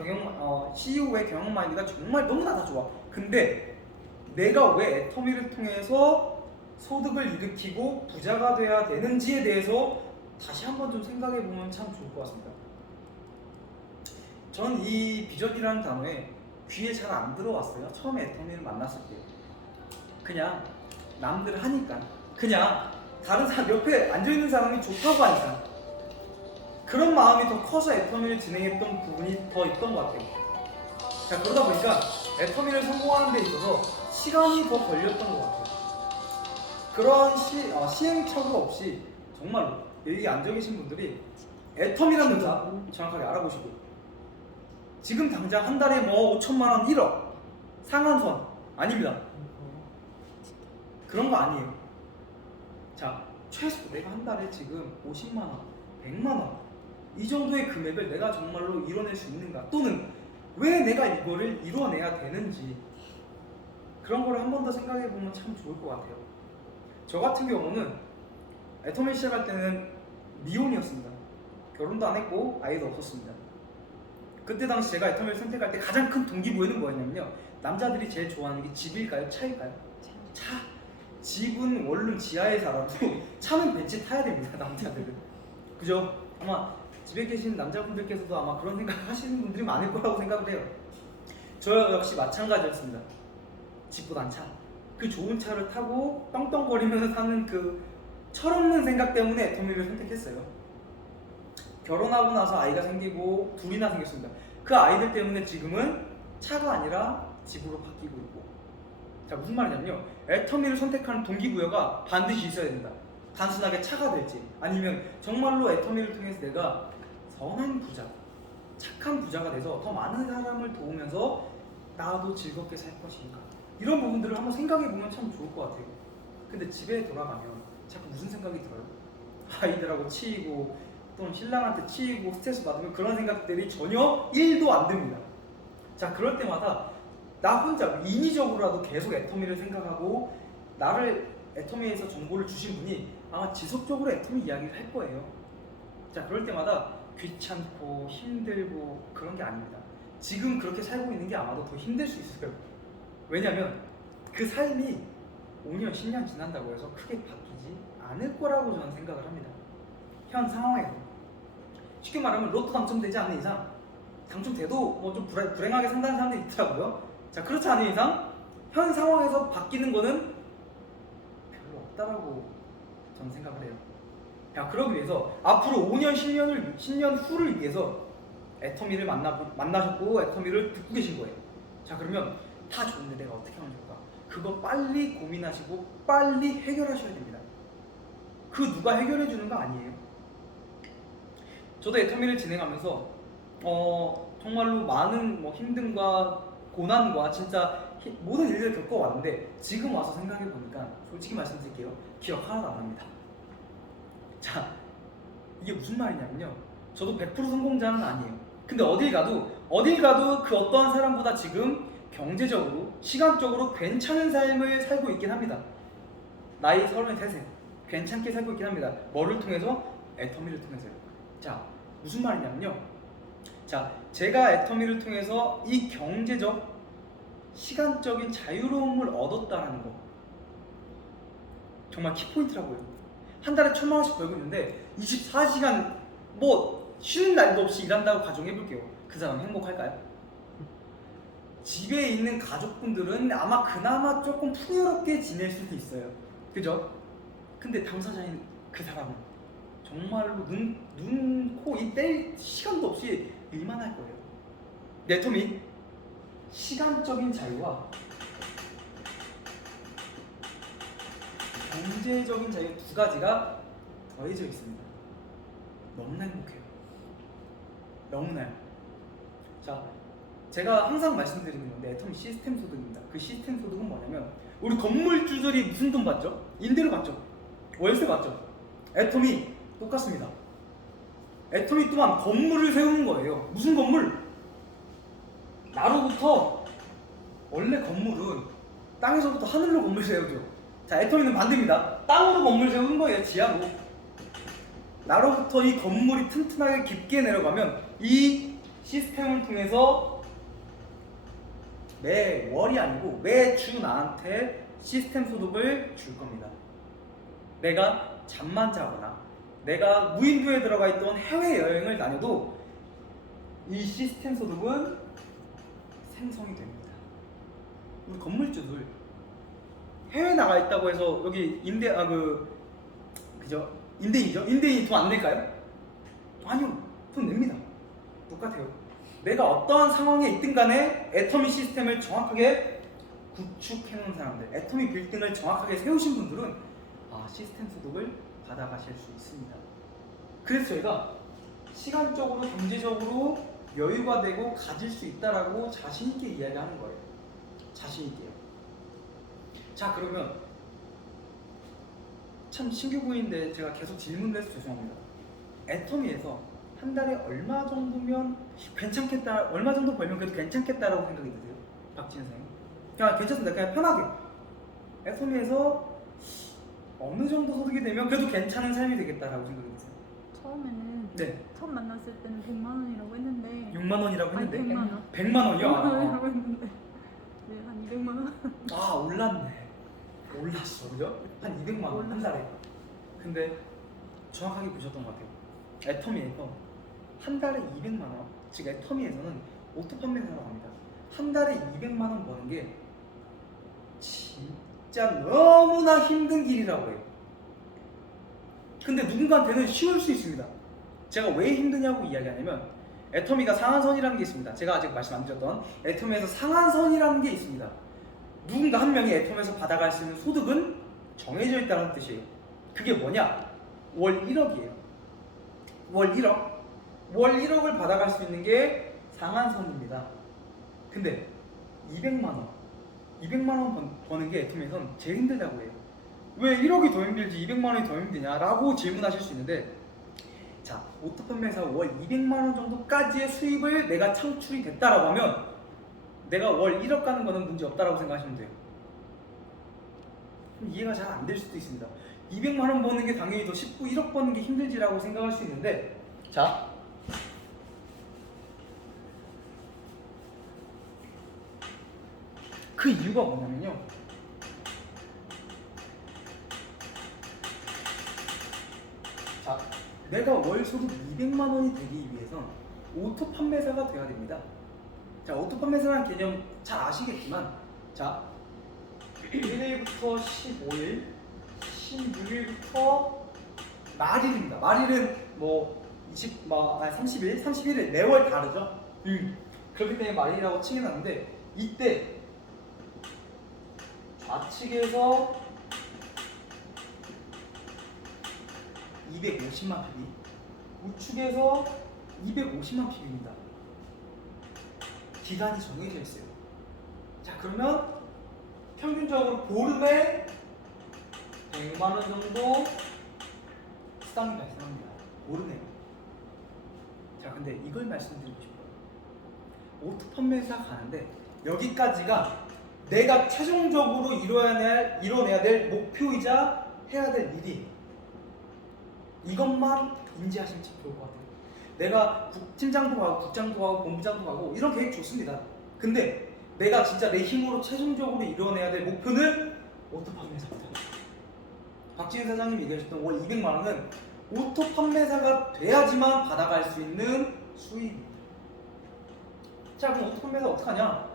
CEO의 경영 마인드가 정말 너무나 다 좋아. 근데 내가 왜 애터미를 통해서 소득을 일으키고 부자가 돼야 되는지에 대해서 다시 한번 좀 생각해 보면 참 좋을 것 같습니다. 저는 이 비전이라는 단어에 귀에 잘 안 들어왔어요. 처음에 애터미를 만났을 때 그냥 남들 하니까, 그냥 다른 사람 옆에 앉아있는 사람이 좋다고 하니까 그런 마음이 더 커서 애터미를 진행했던 부분이 더 있던 것 같아요. 자, 그러다 보니까 애터미를 성공하는 데 있어서 시간이 더 걸렸던 것 같아요. 그런 시행착오 없이 정말로 여기 앉아계신 분들이 애터미라는 의사 정확하게 알아보시고, 지금 당장 한 달에 5천만원 1억 상한선 아닙니다. 그런 거 아니에요. 자, 최소 내가 한 달에 지금 50만원, 100만원 이 정도의 금액을 내가 정말로 이뤄낼 수 있는가, 또는 왜 내가 이거를 이뤄내야 되는지, 그런 거를 한 번 더 생각해 보면 참 좋을 것 같아요. 저 같은 경우는 애터미 시작할 때는 미혼이었습니다. 결혼도 안 했고 아이도 없었습니다. 그때 당시 제가 애터미를 선택할 때 가장 큰 동기부여는 뭐였냐면요, 남자들이 제일 좋아하는 게 집일까요? 차일까요? 차. 집은 원룸 지하에 살아도 차는 벤치 타야 됩니다, 남자들은. 그죠? 아마 집에 계신 남자분들께서도 아마 그런 생각 하시는 분들이 많을 거라고 생각을 해요. 저 역시 마찬가지였습니다. 집보단 차. 그 좋은 차를 타고 떵떵거리면서 사는 그 철없는 생각 때문에 애터미를 선택했어요. 결혼하고 나서 아이가 생기고 둘이나 생겼습니다. 그 아이들 때문에 지금은 차가 아니라 집으로 바뀌고 있고. 자, 무슨 말이냐면요, 애터미를 선택하는 동기부여가 반드시 있어야 된다. 단순하게 차가 될지, 아니면 정말로 애터미를 통해서 내가 선한 부자, 착한 부자가 돼서 더 많은 사람을 도우면서 나도 즐겁게 살 것인가, 이런 부분들을 한번 생각해 보면 참 좋을 것 같아요. 근데 집에 돌아가면 자꾸 무슨 생각이 들어요? 아이들하고 치이고 또는 신랑한테 치이고 스트레스 받으면 그런 생각들이 전혀 1도 안 듭니다. 자, 그럴 때마다 나 혼자 인위적으로라도 계속 애터미를 생각하고 나를 애터미에서 정보를 주신 분이 아마 지속적으로 애터미 이야기를 할 거예요. 자, 그럴 때마다 귀찮고 힘들고 그런 게 아닙니다. 지금 그렇게 살고 있는 게 아마도 더 힘들 수 있어요. 왜냐면 그 삶이 5년, 10년 지난다고 해서 크게 바뀌지 않을 거라고 저는 생각을 합니다. 현 상황에서. 쉽게 말하면 로또 당첨되지 않는 이상, 당첨돼도 좀 불행하게 산다는 사람들이 있더라고요. 자, 그렇지 않은 이상 현 상황에서 바뀌는 거는 별로 없다라고 저는 생각을 해요. 자, 그러기 위해서 앞으로 5년, 10년 후를 위해서 애터미를 만나셨고 애터미를 듣고 계신 거예요. 자, 그러면 다 좋은데 내가 어떻게 하면 좋을까? 그거 빨리 고민하시고 빨리 해결하셔야 됩니다. 그 누가 해결해 주는 거 아니에요. 저도 애터미를 진행하면서 정말로 많은 뭐 힘듦과 고난과 진짜 모든 일들을 겪어왔는데 지금 와서 생각해 보니까 솔직히 말씀드릴게요. 기억 하나도 안 납니다. 자, 이게 무슨 말이냐면요. 저도 100% 성공자는 아니에요. 근데 어딜 가도 그 어떠한 사람보다 지금 경제적으로, 시간적으로 괜찮은 삶을 살고 있긴 합니다. 나이 33세. 괜찮게 살고 있긴 합니다. 뭐를 통해서? 애터미를 통해서요. 자, 무슨 말이냐면요. 자, 제가 애터미를 통해서 이 경제적, 시간적인 자유로움을 얻었다는 거. 정말 키포인트라고요. 한 달에 1,000만 원씩 벌고 있는데 24시간 뭐 쉬는 날도 없이 일한다고 가정해볼게요. 그 사람 행복할까요? 집에 있는 가족분들은 아마 그나마 조금 풍요롭게 지낼 수도 있어요. 그죠? 근데 당사자인 그 사람은 정말로 눈, 코, 입 뗄 시간도 없이 일만 할 거예요. 애터미 시간적인 자유와 경제적인 자유 두 가지가 더해져 있습니다. 너무나 행복해요. 너무나요. 자, 제가 항상 말씀드리는 건데 애터미 시스템 소득입니다. 그 시스템 소득은 뭐냐면 우리 건물주들이 무슨 돈 받죠? 임대료 받죠? 월세 받죠? 애터미 똑같습니다. 애터미 또한 건물을 세우는 거예요. 무슨 건물? 나로부터 원래 건물은 땅에서부터 하늘로 건물 세우죠. 자, 애터미는 반대입니다. 땅으로 건물 세우는 거예요. 지하로. 나로부터 이 건물이 튼튼하게 깊게 내려가면 이 시스템을 통해서 매월이 아니고 매주 나한테 시스템 소득을 줄 겁니다. 내가 잠만 자거나 내가 무인도에 들어가 있던 해외여행을 다녀도 이 시스템 소득은 생성이 됩니다. 우리 건물주들 해외 나가 있다고 해서 여기 그죠? 임대인이 돈 안 낼까요? 아니요, 돈 냅니다. 똑같아요. 내가 어떠한 상황에 있든 간에 애터미 시스템을 정확하게 구축해 놓은 사람들, 애터미 빌딩을 정확하게 세우신 분들은 시스템 소득을 받아가실 수 있습니다. 그래서 저희가 시간적으로, 경제적으로 여유가 되고 가질 수 있다라고 자신있게 이야기하는 거예요. 자신있게요. 자, 그러면 참 신규부인데 제가 계속 질문을 해서 죄송합니다. 애터미에서 한 달에 얼마 정도면 괜찮겠다, 얼마 정도 벌면 그래도 괜찮겠다라고 생각이 드세요? 박지은 선생님. 그냥 괜찮습니다. 그냥 편하게. 애터미에서 어느 정도 소득이 되면 그래도 괜찮은 삶이 되겠다라고 생각이 드세요? 처음에는 네. 처음 만났을 때는 100만 원이라고 했는데 6만 원이라고 했는데? 아니, 100만 원. 100만 원이요? 100만 원이라고 했는데 네, 한 200만 원. 올랐네. 올랐어, 그죠? 한 200만 원 한 달에. 근데 정확하게 보셨던 것 같아요. 애터미에서 한 달에 200만 원, 즉 애터미에서는 오토 판매사라고 합니다. 한 달에 200만 원 버는 게 진짜 너무나 힘든 길이라고 해요. 근데 누군가한테는 쉬울 수 있습니다. 제가 왜 힘드냐고 이야기하냐면 애터미가 상한선이라는 게 있습니다. 제가 아직 말씀 안 드렸던 애터미에서 상한선이라는 게 있습니다. 누군가 한 명이 애터미에서 받아갈 수 있는 소득은 정해져 있다는 뜻이에요. 그게 뭐냐? 월 1억이에요. 월 1억. 월 1억을 받아갈 수 있는 게 상한선입니다. 근데 200만 원. 200만 원 버는 게 애터미에서는 제일 힘들다고 해요. 왜 1억이 더 힘들지 200만 원이 더 힘드냐라고 질문하실 수 있는데, 자, 오토 판매사 월 200만 원 정도까지의 수입을 내가 창출이 됐다라고 하면 내가 월 1억 가는 거는 문제 없다라고 생각하시면 돼요. 이해가 잘 안 될 수도 있습니다. 200만 원 버는 게 당연히 더 쉽고 1억 버는 게 힘들지라고 생각할 수 있는데, 자, 그 이유가 뭐냐면요. 자, 내가 월 소득 200만 원이 되기 위해선 오토 판매사가 돼야 됩니다. 자, 오토 판매사라는 개념 잘 아시겠지만, 자, 1일부터 15일, 16일부터 말일입니다. 말일은 뭐 30일, 31일 매월 다르죠. 그렇기 때문에 말일이라고 칭해놨는데, 이때 좌측에서 250만 pb, 우측에서 250만 pb입니다. 기간이 정해져 있어요. 자, 그러면 평균적으로 보름에 100만 원 정도 수당이 발생합니다. 보름에. 자, 근데 이걸 말씀드리고 싶어요. 오토 판매사 가는데 여기까지가 내가 최종적으로 이뤄내야 될 목표이자 해야 될 일이, 이것만 인지하시면 참 좋을 것 같아요. 내가 팀장도 가고 국장도 가고 본부장도 가고 이런 계획 좋습니다. 근데 내가 진짜 내 힘으로 최종적으로 이뤄내야 될 목표는 오토 판매사입니다. 박지윤 사장님이 얘기하셨던 월 200만 원은 오토 판매사가 돼야지만 받아갈 수 있는 수입입니다. 자, 그럼 오토 판매사 어떡하냐?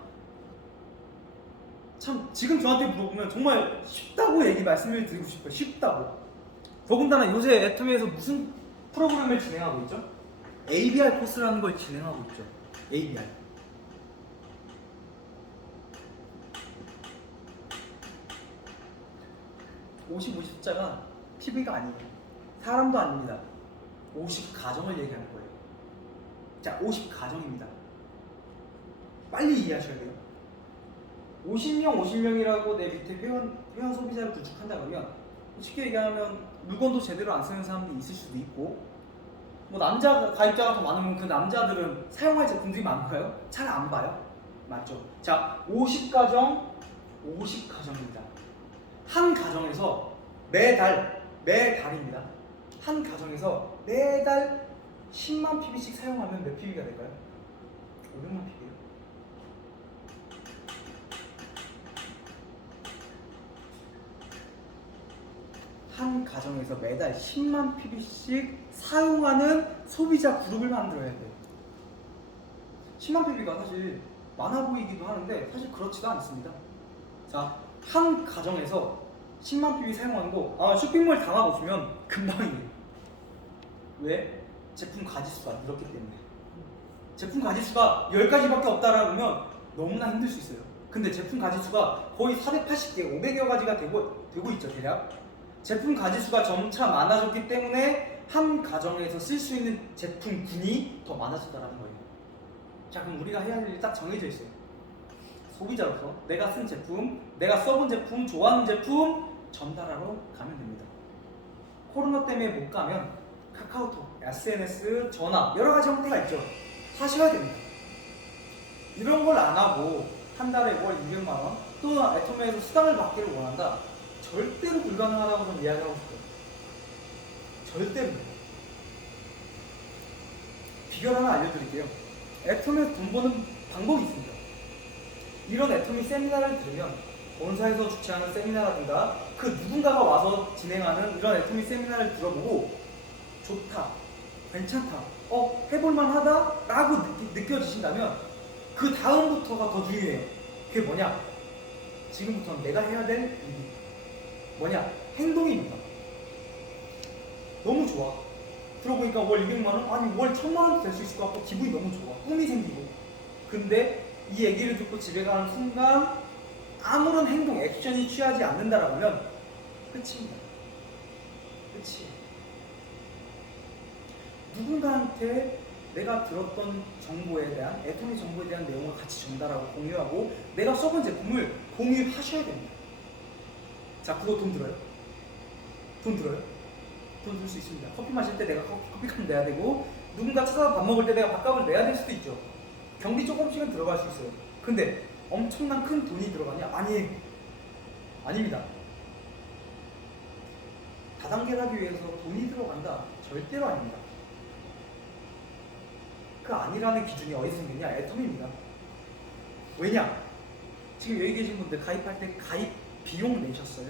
참 지금 저한테 물어보면 정말 쉽다고 말씀을 드리고 싶어요. 쉽다고. 더군다나 요새 애터미에서 무슨 프로그램을 진행하고 있죠? ABR 코스라는 걸 진행하고 있죠. ABR. (50, 50) 숫자가 PB가 아니에요. 사람도 아닙니다. 50가정을 얘기하는 거예요. 자, 50가정입니다. 빨리 이해하셔야 돼요. 50명이라고 내 밑에 회원 소비자를 구축한다 그러면 쉽게 얘기하면 물건도 제대로 안 쓰는 사람들이 있을 수도 있고, 뭐 남자 가입자가 더 많으면 그 남자들은 사용할 제품들이 많을까요? 잘 안 봐요. 맞죠? 자, 50가정입니다. 한 가정에서 매달입니다. 한 가정에서 매달 10만 PB씩 사용하면 몇 PB가 될까요? 500만 PB요. 한 가정에서 매달 10만 PB씩 사용하는 소비자 그룹을 만들어야 돼요. 10만 PB가 사실 많아 보이기도 하는데 사실 그렇지도 않습니다. 자, 한 가정에서 10만 PB 사용하는 거, 쇼핑몰 다 가보시면 금방이에요. 왜? 제품 가지수가 늘었기 때문에. 제품 가지수가 10가지밖에 없다라면 너무나 힘들 수 있어요. 근데 제품 가지수가 거의 480개, 500여 가지가 되고 있죠, 대략. 제품 가지수가 점차 많아졌기 때문에 한 가정에서 쓸 수 있는 제품군이 더 많아졌다는 거예요. 자, 그럼 우리가 해야 할 일이 딱 정해져 있어요. 소비자로서 내가 쓴 제품, 내가 써본 제품, 좋아하는 제품 전달하러 가면 됩니다. 코로나 때문에 못 가면 카카오톡, SNS, 전화 여러 가지 형태가 있죠. 하셔야 됩니다. 이런 걸 안 하고 한 달에 월 200만 원 또는 애터미에서 수당을 받기를 원한다. 절대로 불가능하다고 저는 이야기하고 싶어요. 절대로. 비결 하나 알려드릴게요. 애터미에서 돈 버는 방법이 있습니다. 이런 애터미 세미나를 들으면 본사에서 주최하는 세미나라든가 그 누군가가 와서 진행하는 이런 애터미 세미나를 들어보고 좋다, 괜찮다, 해볼만하다 라고 느껴지신다면 그 다음부터가 더 중요해요. 그게 뭐냐? 지금부터는 내가 해야 될 일이 뭐냐? 행동입니다. 너무 좋아. 들어보니까 월 200만원? 아니 월 1000만원도 될 수 있을 것 같고 기분이 너무 좋아. 꿈이 생기고. 근데 이 얘기를 듣고 집에 가는 순간 아무런 행동, 액션이 취하지 않는다라면 끝입니다. 끝이에요. 누군가한테 내가 들었던 정보에 대한, 애터미 정보에 대한 내용을 같이 전달하고 공유하고 내가 써본 제품을 공유하셔야 됩니다. 자, 그거 돈 들어요? 돈 들어요? 돈 들 수 있습니다. 커피 마실 때 내가 커피값 내야 되고, 누군가 찾아서 밥 먹을 때 내가 밥값을 내야 될 수도 있죠. 경비 조금씩은 들어갈 수 있어요. 근데 엄청난 큰 돈이 들어가냐? 아닙니다. 다단계를 하기 위해서 돈이 들어간다? 절대로 아닙니다. 그 아니라는 기준이 어디서 생겼냐? 애터미입니다. 왜냐? 지금 여기 계신 분들 가입할 때 가입 비용 내셨어요?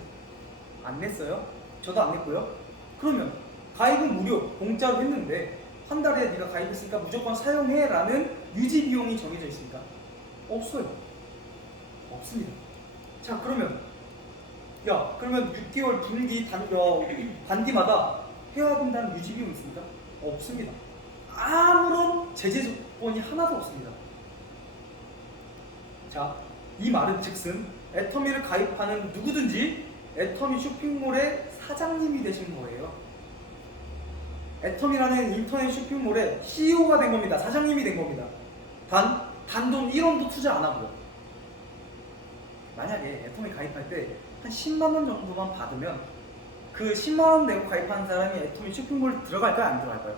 안 냈어요? 저도 안 냈고요. 그러면 가입은 무료, 공짜로 했는데 한 달에 네가 가입했으니까 무조건 사용해 라는 유지 비용이 정해져 있습니까? 없어요. 없습니다. 자, 그러면 6개월 단기마다 해야 된다는 유지 비용이 있습니까? 없습니다. 아무런 제재 조건이 하나도 없습니다. 자, 이 말은 즉슨 애터미를 가입하는 누구든지 애터미 쇼핑몰의 사장님이 되신 거예요. 애터미라는 인터넷 쇼핑몰의 CEO가 된 겁니다. 사장님이 된 겁니다. 단돈 1원도 투자 안 하고요. 만약에 애터미 가입할 때 한 10만 원 정도만 받으면 그 10만 원 내고 가입하는 사람이 애터미 쇼핑몰 들어갈까요? 안 들어갈까요?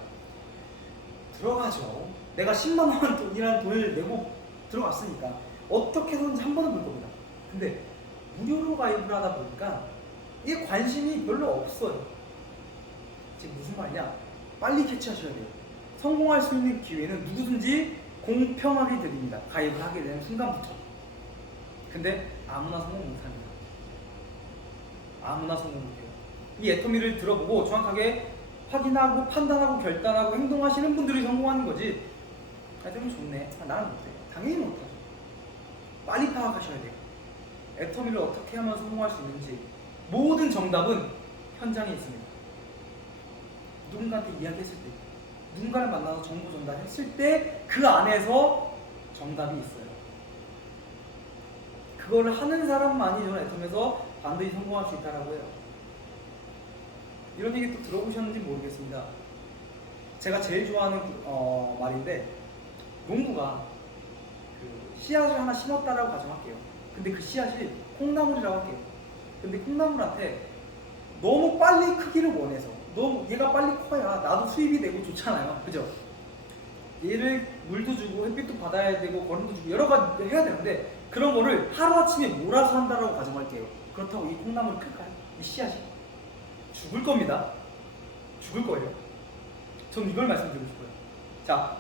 들어가죠. 내가 10만 원이라는 돈을 내고 들어갔으니까 어떻게 해서든지 한 번은 볼 겁니다. 근데 무료로 가입을 하다 보니까 이게 관심이 별로 없어요. 지금 무슨 말이냐? 빨리 캐치하셔야 돼요. 성공할 수 있는 기회는 누구든지 공평하게 드립니다. 가입을 하게 되는 순간부터. 근데 아무나 성공 못합니다. 아무나 성공 못해요. 이 애터미를 들어보고 정확하게 확인하고 판단하고 결단하고 행동하시는 분들이 성공하는 거지. 애터미 좋네. 나는 못해. 당연히 못하죠. 빨리 파악하셔야 돼요. 애터미를 어떻게 하면 성공할 수 있는지 모든 정답은 현장에 있습니다. 누군가한테 이야기했을 때, 누군가를 만나서 정보 전달했을 때 그 안에서 정답이 있어요. 그거를 하는 사람만이 저는 애터미에서 반드시 성공할 수 있다라고 해요. 이런 얘기 또 들어보셨는지 모르겠습니다. 제가 제일 좋아하는 말인데, 농부가 그 씨앗을 하나 심었다라고 가정할게요. 근데 그 씨앗이 콩나물이라고 할게요. 근데 콩나물한테 너무 빨리 크기를 원해서, 너무 얘가 빨리 커야 나도 수입이 되고 좋잖아요. 그죠? 얘를 물도 주고 햇빛도 받아야 되고 거름도 주고 여러 가지 해야 되는데, 그런 거를 하루아침에 몰아서 한다라고 가정할게요. 그렇다고 이 콩나물이 클까요? 이 씨앗이 죽을 겁니다. 죽을 거예요. 전 이걸 말씀드리고 싶어요. 자,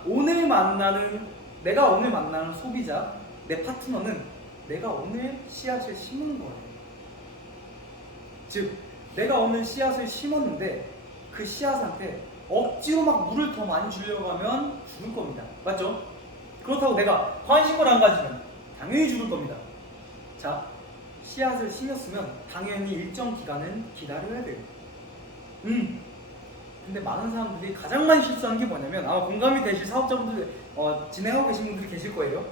내가 오늘 만나는 소비자, 내 파트너는 내가 오늘 씨앗을 심는 거예요. 즉, 내가 오늘 씨앗을 심었는데 그 씨앗한테 억지로 막 물을 더 많이 주려고 하면 죽을 겁니다. 맞죠? 그렇다고 내가 관심을 안 가지면 당연히 죽을 겁니다. 자, 씨앗을 심었으면 당연히 일정 기간은 기다려야 돼요. 근데 많은 사람들이 가장 많이 실수하는 게 뭐냐면, 아마 공감이 되실 사업자분들, 진행하고 계신 분들이 계실 거예요.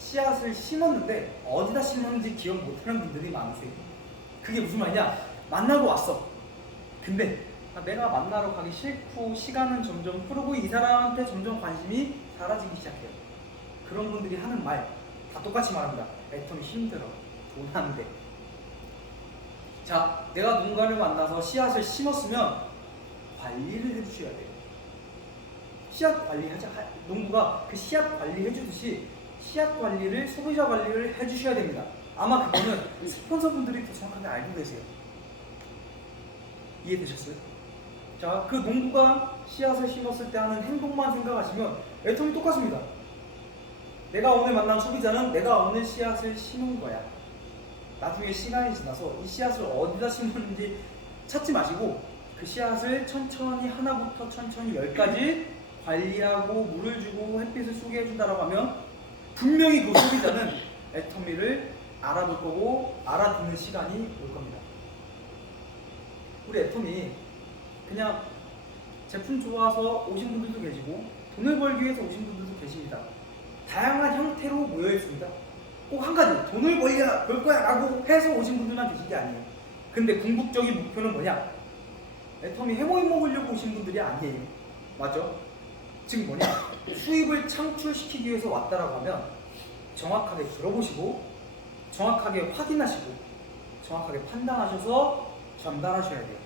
씨앗을 심었는데 어디다 심었는지 기억 못하는 분들이 많으세요. 그게 무슨 말이냐? 만나고 왔어. 근데 내가 만나러 가기 싫고 시간은 점점 흐르고 이 사람한테 점점 관심이 사라지기 시작해요. 그런 분들이 하는 말 다 똑같이 말합니다. 애터미 힘들어. 돈 안 돼. 자, 내가 누군가를 만나서 씨앗을 심었으면 관리를 해주셔야 돼요. 씨앗 관리하자. 농부가 그 씨앗 관리 해주듯이 씨앗 관리를, 소비자 관리를 해주셔야 됩니다. 아마 그거는 스폰서분들이 더 정확하게 알고 계세요. 이해되셨어요? 자, 그 농부가 씨앗을 심었을 때 하는 행동만 생각하시면 애터미 똑같습니다. 내가 오늘 만난 소비자는 내가 오늘 씨앗을 심은 거야. 나중에 시간이 지나서 이 씨앗을 어디다 심었는지 찾지 마시고 그 씨앗을 천천히 하나부터 천천히 10까지 관리하고 물을 주고 햇빛을 쏘게 해준다라고 하면 분명히 그 소비자는 애터미를 알아볼 거고 알아듣는 시간이 올 겁니다. 우리 애터미 그냥 제품 좋아서 오신 분들도 계시고 돈을 벌기 위해서 오신 분들도 계십니다. 다양한 형태로 모여 있습니다. 꼭 한 가지 돈을 벌 거야 라고 해서 오신 분들만 계신 게 아니에요. 근데 궁극적인 목표는 뭐냐? 애터미 해모임 먹으려고 오신 분들이 아니에요. 맞죠? 즉 뭐냐? 수입을 창출시키기 위해서 왔다라고 하면 정확하게 들어보시고 정확하게 확인하시고 정확하게 판단하셔서 전달하셔야 돼요.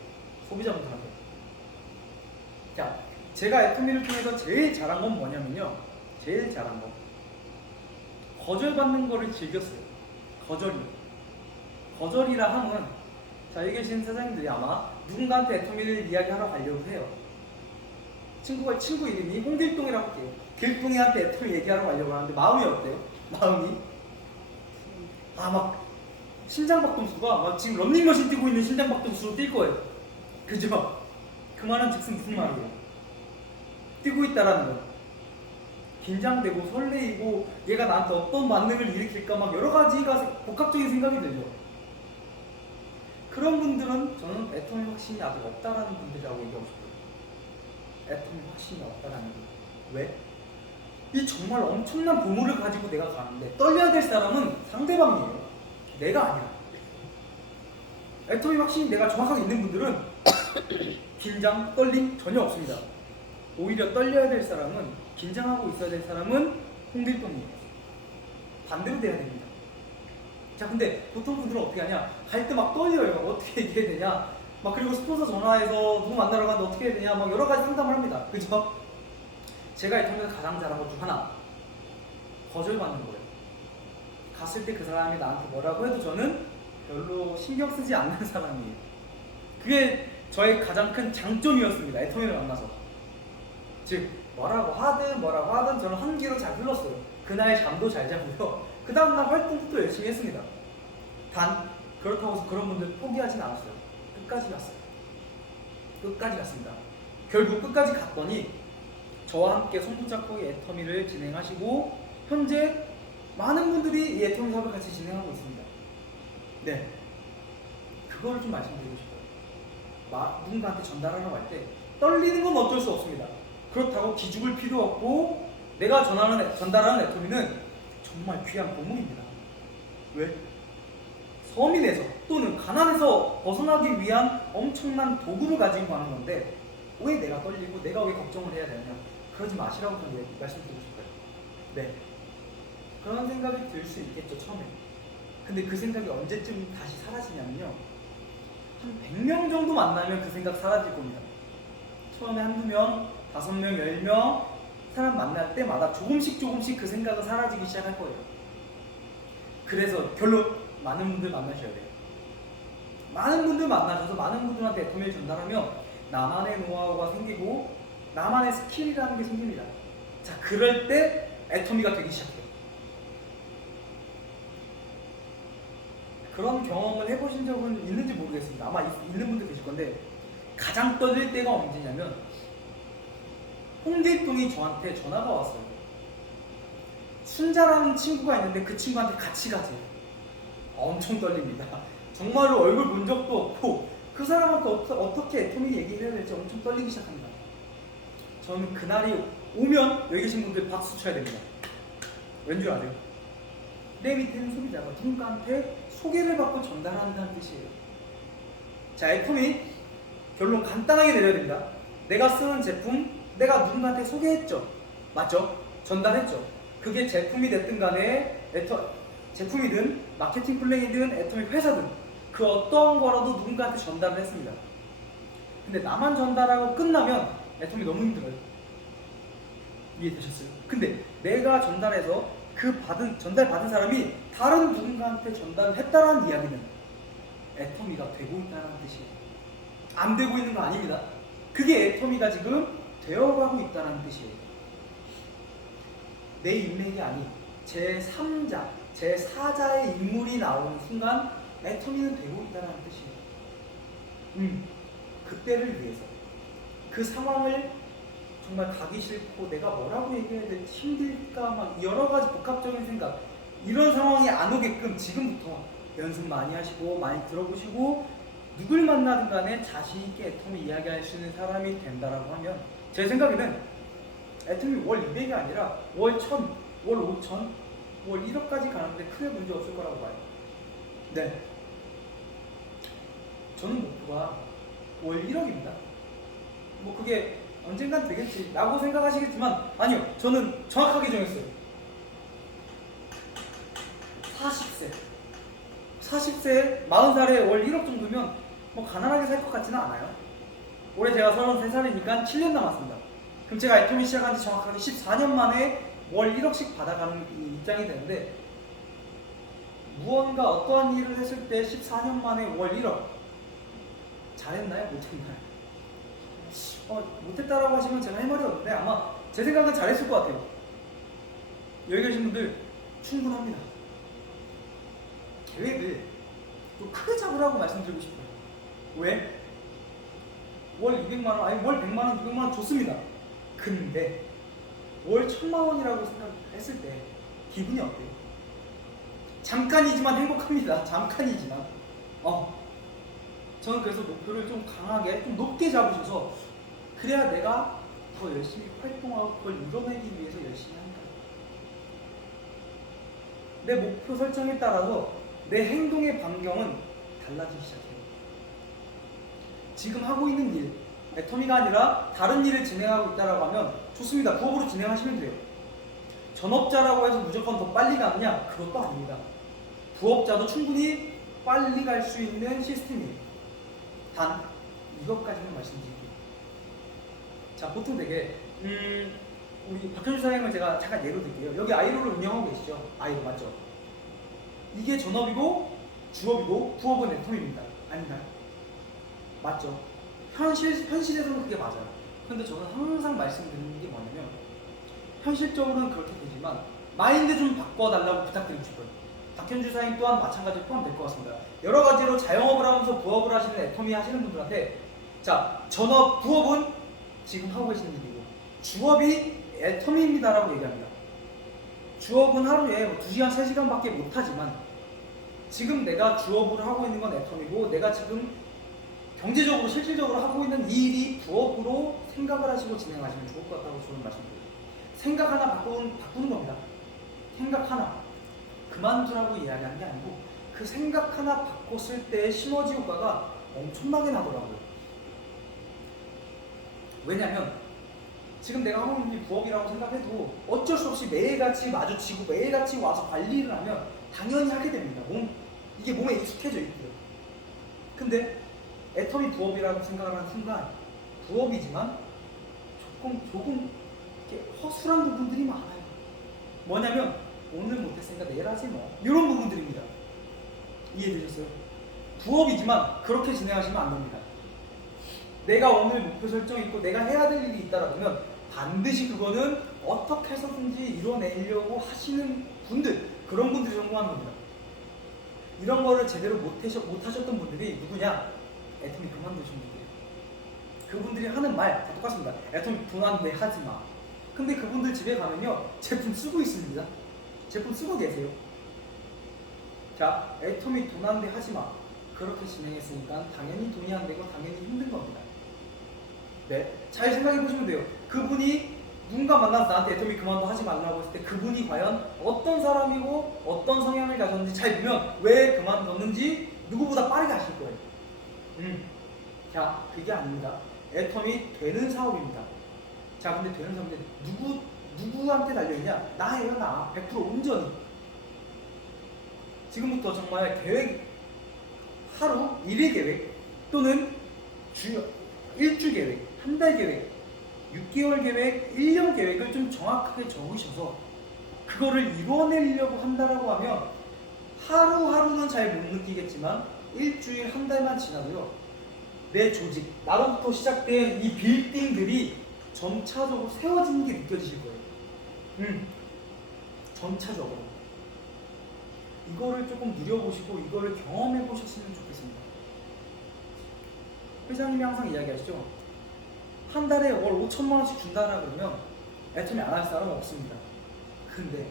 소비자분들한테. 자, 제가 애터미를 통해서 제일 잘한 건 뭐냐면요. 제일 잘한 거. 거절받는 거를 즐겼어요. 거절이라 함은, 자, 여기 계신 사장님들이 아마 누군가한테 애터미를 이야기하러 가려고 해요. 친구 이름이 홍길동이라고 할게요. 길동이한테 애터미 얘기하러 가려고 하는데 마음이 어때요? 마음이? 막 심장박동수가 막 지금 런닝머신 뛰고 있는 심장박동수로 뛸 거예요. 그죠? 그 말은 즉슨 무슨 말이에요? 뛰고 있다라는 거. 긴장되고 설레이고 얘가 나한테 어떤 반응을 일으킬까 막 여러 가지가 복합적인 생각이 들죠. 그런 분들은 저는 애터미 확신이 아직 없다라는 분들이라고 얘기하고 싶어요. 애터미 확신이 없다라는 거. 왜? 이 정말 엄청난 보물을 가지고 내가 가는데 떨려야 될 사람은 상대방이에요. 내가 아니야. 애터미 확신이 내가 정확하게 있는 분들은 긴장, 떨림 전혀 없습니다. 오히려 떨려야 될 사람은, 긴장하고 있어야 될 사람은 홍길동이에요. 반대로 돼야 됩니다. 자, 근데 보통 분들은 어떻게 하냐? 갈 때 막 떨려요. 어떻게 얘기해야 되냐? 막 그리고 스폰서 전화해서 누구 만나러 가는데 어떻게 해야 되냐? 막 여러 가지 상담을 합니다. 그죠? 제가 애터미에서 가장 잘한 것 중 하나, 거절받는 거예요. 갔을 때 그 사람이 나한테 뭐라고 해도 저는 별로 신경 쓰지 않는 사람이에요. 그게 저의 가장 큰 장점이었습니다. 애터미를 만나서. 즉 뭐라고 하든 저는 한 길로 잘 흘렀어요. 그날 잠도 잘 자고요. 그 다음날 활동도 또 열심히 했습니다. 단 그렇다고 해서 그런 분들 포기하진 않았어요. 끝까지 갔어요. 끝까지 갔습니다. 결국 끝까지 갔더니 저와 함께 손붙잡고 애터미를 진행하시고 현재 많은 분들이 이 애터미 사업을 같이 진행하고 있습니다. 네, 그걸 좀 말씀드리고 싶어요. 누군가한테 전달하라고 할 때 떨리는 건 어쩔 수 없습니다. 그렇다고 기죽을 필요 없고, 내가 전달하는 애터미는 정말 귀한 보물입니다. 왜? 서민에서 또는 가난에서 벗어나기 위한 엄청난 도구를 가지고 가는 건데 왜 내가 떨리고 내가 왜 걱정을 해야 되느냐? 그러지 마시라고 저는 말씀드리고 싶어요. 네, 그런 생각이 들 수 있겠죠, 처음에. 근데 그 생각이 언제쯤 다시 사라지냐면요, 한 100명 정도 만나면 그 생각 사라질 겁니다. 처음에 한두 명, 5명, 10명 사람 만날 때마다 조금씩 그 생각은 사라지기 시작할 거예요. 그래서 결론, 많은 분들 만나셔야 돼요. 많은 분들 만나셔서 많은 분들한테 애터미를 전달하면 나만의 노하우가 생기고 나만의 스킬이라는 게 생깁니다. 자, 그럴 때 애터미가 되기 시작해요. 그런 경험을 해보신 적은 있는지 모르겠습니다. 아마 있는 분들 계실 건데, 가장 떨릴 때가 언제냐면 홍길동이 저한테 전화가 왔어요. 순자라는 친구가 있는데 그 친구한테 같이 가세요. 엄청 떨립니다. 정말로 얼굴 본 적도 없고 그 사람한테 어떻게 애터미 얘기해야 될지 엄청 떨리기 시작합니다. 저는 그날이 오면 여기 계신 분들 박수 쳐야 됩니다. 왠줄 아세요? 내 밑에 있는 소비자가 누군가한테 소개를 받고 전달한다는 뜻이에요. 자, 애터미 결론 간단하게 내려야 됩니다. 내가 쓰는 제품, 내가 누군가한테 소개했죠. 맞죠? 전달했죠. 그게 제품이 됐든 간에 제품이든 마케팅 플랜이든 애터미 회사든 그 어떤 거라도 누군가한테 전달을 했습니다. 근데 나만 전달하고 끝나면 애터미 너무 힘들어요. 이해되셨어요? 근데 내가 전달해서 전달받은 사람이 다른 누군가한테 전달을 했다라는 이야기는 애터미가 되고 있다는 뜻이에요. 안 되고 있는 거 아닙니다. 그게 애터미가 지금 되어가고 있다는 뜻이에요. 내 인맥이 아닌 제3자, 제4자의 인물이 나오는 순간 애터미는 되고 있다는 뜻이에요. 그때를 위해서 그 상황을 정말 가기 싫고 내가 뭐라고 얘기해야 될지 힘들까 막 여러 가지 복합적인 생각, 이런 상황이 안 오게끔 지금부터 연습 많이 하시고 많이 들어보시고 누굴 만나든 간에 자신 있게 애터미 이야기할 수 있는 사람이 된다라고 하면 제 생각에는 애터미 월 200이 아니라 월 1000, 월 5000, 월 1억까지 가는데 크게 문제 없을 거라고 봐요. 네, 저는 목표가 월 1억입니다. 뭐 그게 언젠간 되겠지 라고 생각하시겠지만 아니요, 저는 정확하게 정했어요. 40세 40살에 월 1억 정도면 뭐 가난하게 살 것 같지는 않아요. 올해 제가 33살이니까 7년 남았습니다. 그럼 제가 애터미 시작한 지 정확하게 14년 만에 월 1억씩 받아가는 입장이 되는데, 무언가 어떠한 일을 했을 때 14년 만에 월 1억 잘했나요? 못했나요? 못했다라고 하시면 제가 할 말이 없는데 아마 제 생각은 잘했을 것 같아요. 여기 계신 분들 충분합니다. 계획을 좀 크게 잡으라고 말씀드리고 싶어요. 왜? 월 200만원, 아니 월 100만원, 200만원 좋습니다. 근데 월 1000만원이라고 생각했을 때 기분이 어때요? 잠깐이지만 행복합니다. 잠깐이지만. 저는 그래서 목표를 좀 강하게, 좀 높게 잡으셔서 그래야 내가 더 열심히 활동하고 그걸 이뤄내기 위해서 열심히 한다. 내 목표 설정에 따라서 내 행동의 반경은 달라지기 시작해요. 지금 하고 있는 일, 애터미가 아니라 다른 일을 진행하고 있다라고 하면 좋습니다. 부업으로 진행하시면 돼요. 전업자라고 해서 무조건 더 빨리 가느냐? 그것도 아닙니다. 부업자도 충분히 빨리 갈 수 있는 시스템이에요. 단 이것까지만 말씀드릴게요. 자, 보통 되게 우리 박현주 사장님을 제가 잠깐 예로 들게요. 여기 아이로를 운영하고 계시죠? 아이로 맞죠? 이게 전업이고 주업이고 부업은 애터미입니다. 아닌가요? 맞죠? 현실에서는 그게 맞아요. 근데 저는 항상 말씀드리는 게 뭐냐면 현실적으로는 그렇게 되지만 마인드 좀 바꿔달라고 부탁드리고 싶어요. 박현주 사장님 또한 마찬가지로 포함될 것 같습니다. 여러 가지로 자영업을 하면서 부업을 하시는 애터미 하시는 분들한테 자, 전업, 부업은 지금 하고 계시는 일이고 주업이 애터미입니다라고 얘기합니다. 주업은 하루에 2시간, 3시간밖에 못하지만 지금 내가 주업을 하고 있는 건 애터미고 내가 지금 경제적으로 실질적으로 하고 있는 이 일이 부업으로 생각을 하시고 진행하시면 좋을 것 같다고 저는 말씀드려요. 생각 하나 바꾸는 겁니다. 생각 하나 그만두라고 이야기하는 게 아니고 그 생각 하나 바꿨을 때의 시너지 효과가 엄청나게 나더라고요. 왜냐면 지금 내가 하고 있는 게 부업이라고 생각해도 어쩔 수 없이 매일같이 마주치고 매일같이 와서 관리를 하면 당연히 하게 됩니다. 이게 몸에 익숙해져 있고요. 근데 애터미 부업이라고 생각을 하는 순간 부업이지만 조금 이렇게 허술한 부분들이 많아요. 뭐냐면 오늘 못했으니까 내일 하지 뭐 이런 부분들입니다. 이해되셨어요? 부업이지만 그렇게 진행하시면 안 됩니다. 내가 오늘 목표 설정이 있고 내가 해야 될 일이 있다라면 반드시 그거는 어떻게 해서든지 이뤄내려고 하시는 분들, 그런 분들이 성공하는 겁니다. 이런 거를 제대로 못하셨던 분들이 누구냐? 애터미 그만두신 분들이에요. 그분들이 하는 말 다 똑같습니다. 애터미 그만둬 하지 마. 근데 그분들 집에 가면요 제품 쓰고 있습니다. 제품 쓰고 계세요. 자, 애터미 돈 안 돼 하지 마. 그렇게 진행했으니까 당연히 돈이 안 되고 당연히 힘든 겁니다. 네, 잘 생각해 보시면 돼요. 그분이 누군가 만나서 나한테 애터미 그만둬 하지 말라고 했을 때 그분이 과연 어떤 사람이고 어떤 성향을 가졌는지 잘 보면 왜 그만뒀는지 누구보다 빠르게 아실 거예요. 자, 그게 아닙니다. 애터미 되는 사업입니다. 자, 근데 되는 사업인데 누구한테 달려있냐? 나예요, 나. 100% 온전히. 지금부터 정말 계획, 하루, 일일 계획, 또는 일주 계획, 한 달 계획, 6개월 계획, 1년 계획을 좀 정확하게 적으셔서 그거를 이뤄내려고 한다라고 하면 하루하루는 잘 못 느끼겠지만 일주일, 한 달만 지나도요 내 조직, 나로부터 시작된 이 빌딩들이 점차적으로 세워지는 게 느껴지실 거예요. 점차적으로. 이거를 조금 누려보시고 이거를 경험해 보셨으면 좋겠습니다. 회장님이 항상 이야기하시죠. 한 달에 월 5천만 원씩 준다라 그러면 애터미 안 할 사람은 없습니다. 근데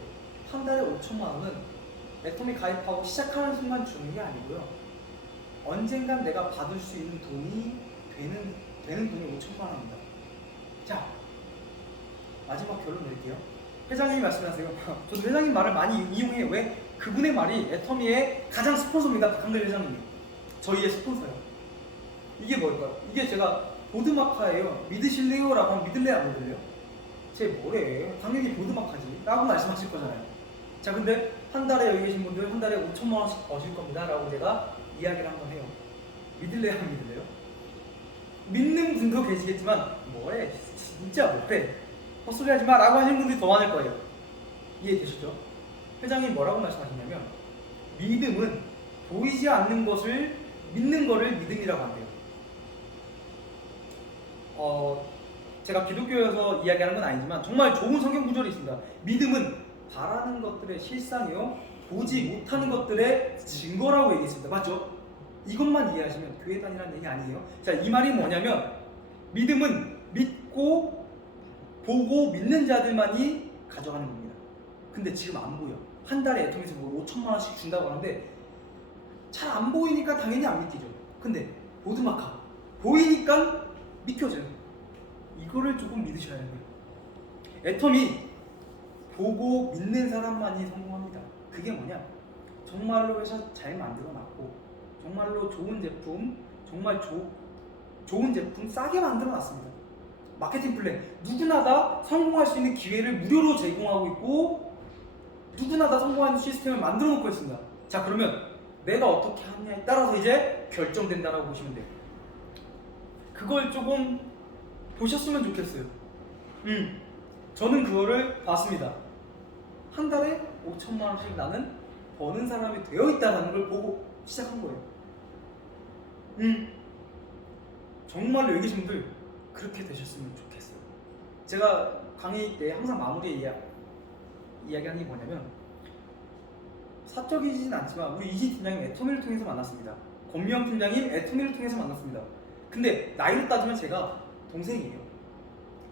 한 달에 5천만 원은 애터미 가입하고 시작하는 순간 주는 게 아니고요. 언젠간 내가 받을 수 있는 돈이 되는 돈이 5천만 원입니다. 자, 마지막 결론 내릴게요. 회장님이 말씀하세요. 저도 회장님 말을 많이 이용해요. 왜? 그분의 말이 애터미의 가장 스폰서입니다. 박한글 회장님이. 저희의 스폰서요. 이게 뭘까요? 이게 제가 보드마카예요. 믿으실래요? 라고 하면 믿을래 안 믿을래요? 쟤 뭐래? 당연히 보드마카지 라고 말씀하실 거잖아요. 자, 근데 한 달에 여기 계신 분들 한 달에 5천만 원씩 버실 겁니다 라고 제가 이야기를 한번 해요. 믿을래요? 안 믿을래요? 믿는 분도 계시겠지만 뭐래? 진짜 못해. 헛소리 하지 마 라고 하시는 분들이 더 많을 거예요. 이해되시죠? 회장님 뭐라고 말씀하시냐면 믿음은 보이지 않는 것을 믿는 거를 믿음이라고 한대요. 제가 기독교에서 이야기하는 건 아니지만 정말 좋은 성경 구절이 있습니다. 믿음은 바라는 것들의 실상이요 보지 못하는 것들의 증거라고 얘기했습니다. 맞죠? 이것만 이해하시면 교회 다니라는 얘기 아니에요. 자, 이 말이 뭐냐면 믿음은 믿고 보고 믿는 자들만이 가져가는 겁니다. 근데 지금 안 보여. 한 달에 애통에서 뭐 5천만 원씩 준다고 하는데 잘 안 보이니까 당연히 안 믿기죠. 근데 보드마카 보이니까 믿겨져요. 이거를 조금 믿으셔야 해요. 애터미 보고 믿는 사람만이 성공합니다. 그게 뭐냐? 정말로 회사 잘 만들어놨고 정말로 좋은 제품, 정말 좋은 제품 싸게 만들어놨습니다. 마케팅 플랜 누구나 다 성공할 수 있는 기회를 무료로 제공하고 있고 누구나 다 성공하는 시스템을 만들어 놓고 있습니다. 자, 그러면 내가 어떻게 하느냐에 따라서 이제 결정된다라고 보시면 돼요. 그걸 조금 보셨으면 좋겠어요. 저는 그거를 봤습니다. 한 달에 5천만 원씩 나는 버는 사람이 되어 있다는 걸 보고 시작한 거예요. 정말로 여기 계신 분들 그렇게 되셨으면 좋겠어요. 제가 강의 때 항상 마무리에 이야기하는 게 뭐냐면 사적이진 않지만 우리 이지 팀장님 애터미를 통해서 만났습니다. 권미영 팀장님 애터미를 통해서 만났습니다. 근데 나이로 따지면 제가 동생이에요.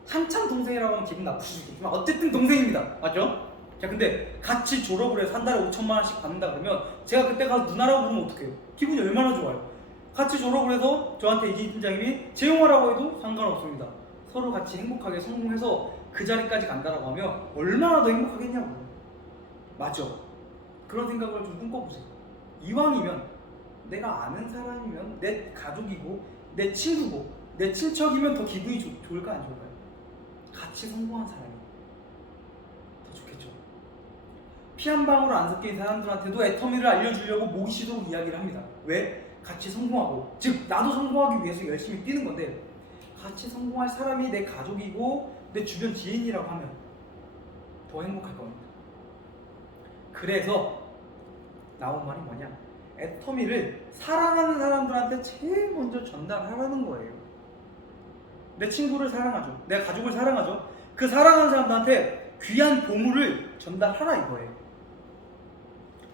한참 동생이라고 하면 기분 나쁘실 수 있겠지만 어쨌든 동생입니다. 맞죠? 자, 근데 같이 졸업을 해서 한 달에 5천만 원씩 받는다 그러면 제가 그때 가서 누나라고 부르면 어떡해요? 기분이 얼마나 좋아요. 같이 졸업을 해서 저한테 이지 팀장님이 재용하라고 해도 상관없습니다. 서로 같이 행복하게 성공해서 그 자리까지 간다라고 하면 얼마나 더 행복하겠냐고요. 맞죠? 그런 생각을 좀 꿈꿔보세요. 이왕이면 내가 아는 사람이면 내 가족이고 내 친구고 내 친척이면 더 기분이 좋을까 안 좋을까요? 같이 성공한 사람이 더 좋겠죠. 피 한 방울 안 섞인 사람들한테도 애터미를 알려주려고 모기시도록 이야기를 합니다. 왜? 같이 성공하고, 즉 나도 성공하기 위해서 열심히 뛰는 건데 같이 성공할 사람이 내 가족이고 내 주변 지인이라고 하면 더 행복할 겁니다. 그래서 나온 말이 뭐냐? 애터미를 사랑하는 사람들한테 제일 먼저 전달하라는 거예요. 내 친구를 사랑하죠. 내 가족을 사랑하죠. 그 사랑하는 사람들한테 귀한 보물을 전달하라 이거예요.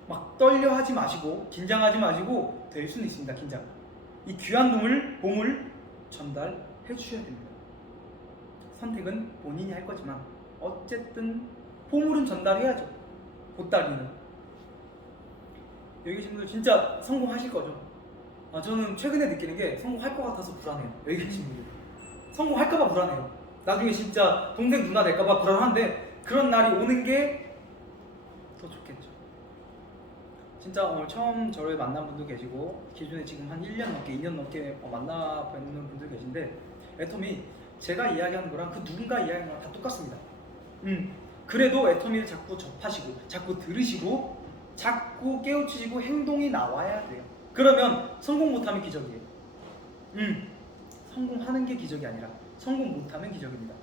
막 떨려하지 마시고 긴장하지 마시고 될 수는 있습니다. 긴장. 이 귀한 보물 전달해 주셔야 됩니다. 선택은 본인이 할 거지만 어쨌든 보물은 전달해야죠. 보따리는. 여기 계신 분들 진짜 성공하실 거죠? 저는 최근에 느끼는 게 성공할 것 같아서 불안해요. 여기 계신 분들 성공할까봐 불안해요. 나중에 진짜 동생 누나 될까봐 불안한데 그런 날이 오는 게 더 좋겠죠. 진짜 오늘 처음 저를 만난 분도 계시고 기존에 지금 한 1년 넘게 2년 넘게 만나 뵙는 분들 계신데 애터미 제가 이야기하는 거랑 그 누군가 이야기하는 거랑 다 똑같습니다. 그래도 애터미를 자꾸 접하시고 자꾸 들으시고 자꾸 깨우치시고 행동이 나와야 돼요. 그러면 성공 못하면 기적이에요. 성공하는 게 기적이 아니라 성공 못하면 기적입니다.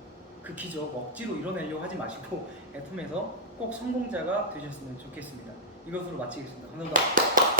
그 기적 억지로 이뤄내려고 하지 마시고 애터미에서 꼭 성공자가 되셨으면 좋겠습니다. 이것으로 마치겠습니다. 감사합니다.